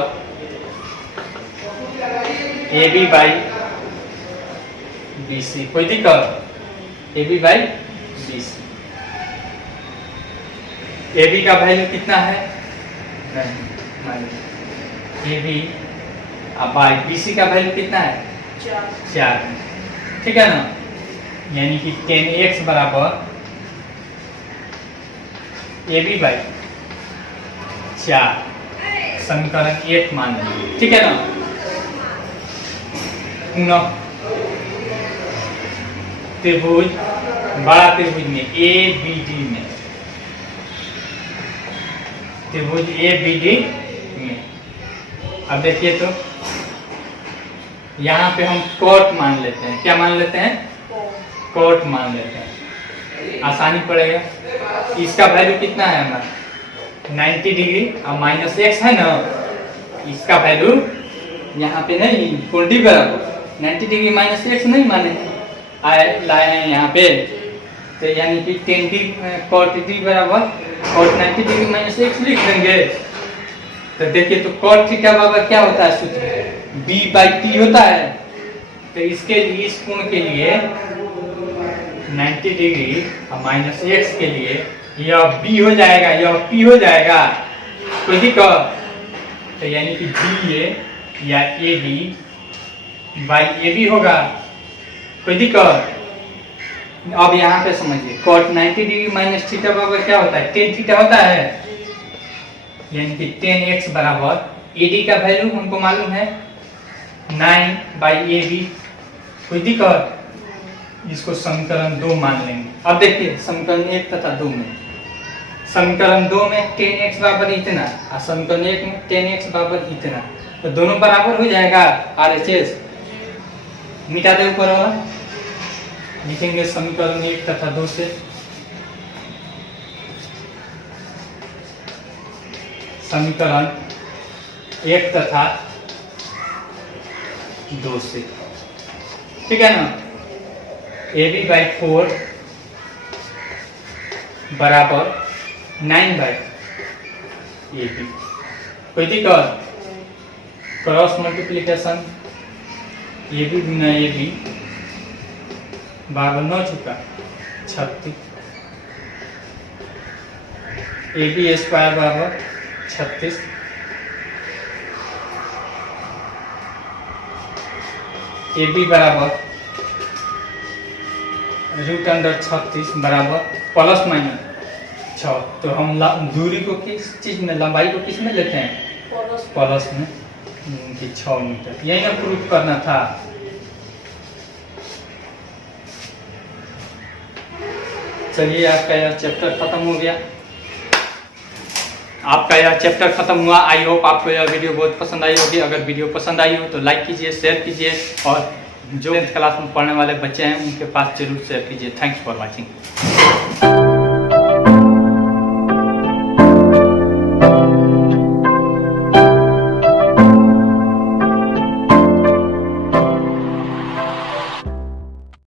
AB बाई BC। कोई दिक्कत? AB by BC। AB का वैल्यू कितना है? AB बाई BC का वैल्यू कितना है? 4। ठीक है ना। यानी कि 10x बराबर AB बाई 4 समीकरण 1 मान लीजिए, ठीक है ना। पुनः त्रिभुज, बड़ा त्रिभुज में ABD में, त्रिभुज ABD में, अब देखिए तो यहाँ पे हम कोट मान लेते हैं। क्या मान लेते हैं? कोट मान लेते हैं, आसानी पड़ेगा। इसका वैल्यू कितना है हमारा 90 डिग्री और माइनस एक्स है ना, इसका वैल्यू यहाँ पे नहीं, कोण डी बराबर 90 डिग्री माइनस एक्स नहीं माने लाए हैं यहाँ पे, तो यानी कि 10 डी कॉट डी बराबर कॉट 90 डिग्री माइनस एक्स लिख देंगे। तो देखिए तो कॉट थीटा बराबर क्या होता है सूत्र, b बाई टी होता है। तो इसके लिए, इस कोण के लिए 90 डिग्री और माइनस एक्स के लिए यह b हो जाएगा, यह p हो जाएगा, कोई दिक्कत? तो यानी कि BA या AD बाई AB होगा, कोई दिक्कत? अब यहाँ पे समझिए, कॉट 90 डिग्री माइनस थीटा बराबर क्या होता है, टेन थीटा होता है, यानी कि 10x बराबर AD का वैल्यू हमको मालूम है 9 बाई AB, कोई दिक्कत? इसको समीकरण 2 मान लेंगे। अब देखिए समीकरण 1 तथा 2 में, समीकरण 2 में 10x बराबर इतना और समीकरण 1 में 10x बराबर इतना, तो दोनों बराबर हो जाएगा। RHS मिटा दे ऊपर वाला, लिखेंगे समीकरण 1 तथा 2 से, समीकरण 1 तथा 2 से, ठीक है ना। AB बाई 4 बराबर 9 बाई AB, कोई दिक्कत? क्रॉस मल्टीप्लिकेशन AB गुना AB बराबर 9 चुका 36, AB स्क्वायर बराबर 36, AB बराबर रूट अंडर 36 बराबर प्लस माइनस 6। तो हम दूरी को किस चीज में, लंबाई को किस में लेते हैं, प्लस में, कि 6 मीटर। यही ना प्रूफ करना था। चलिए आपका यह चैप्टर खत्म हो गया, आपका यह चैप्टर खत्म हुआ। आई होप आपको यह वीडियो बहुत पसंद आई होगी। अगर वीडियो पसंद आई हो तो लाइक कीजिए, शेयर कीजिए, और जो 10th क्लास में पढ़ने वाले बच्चे हैं उनके पास जरूर शेयर कीजिए। Thanks for watching.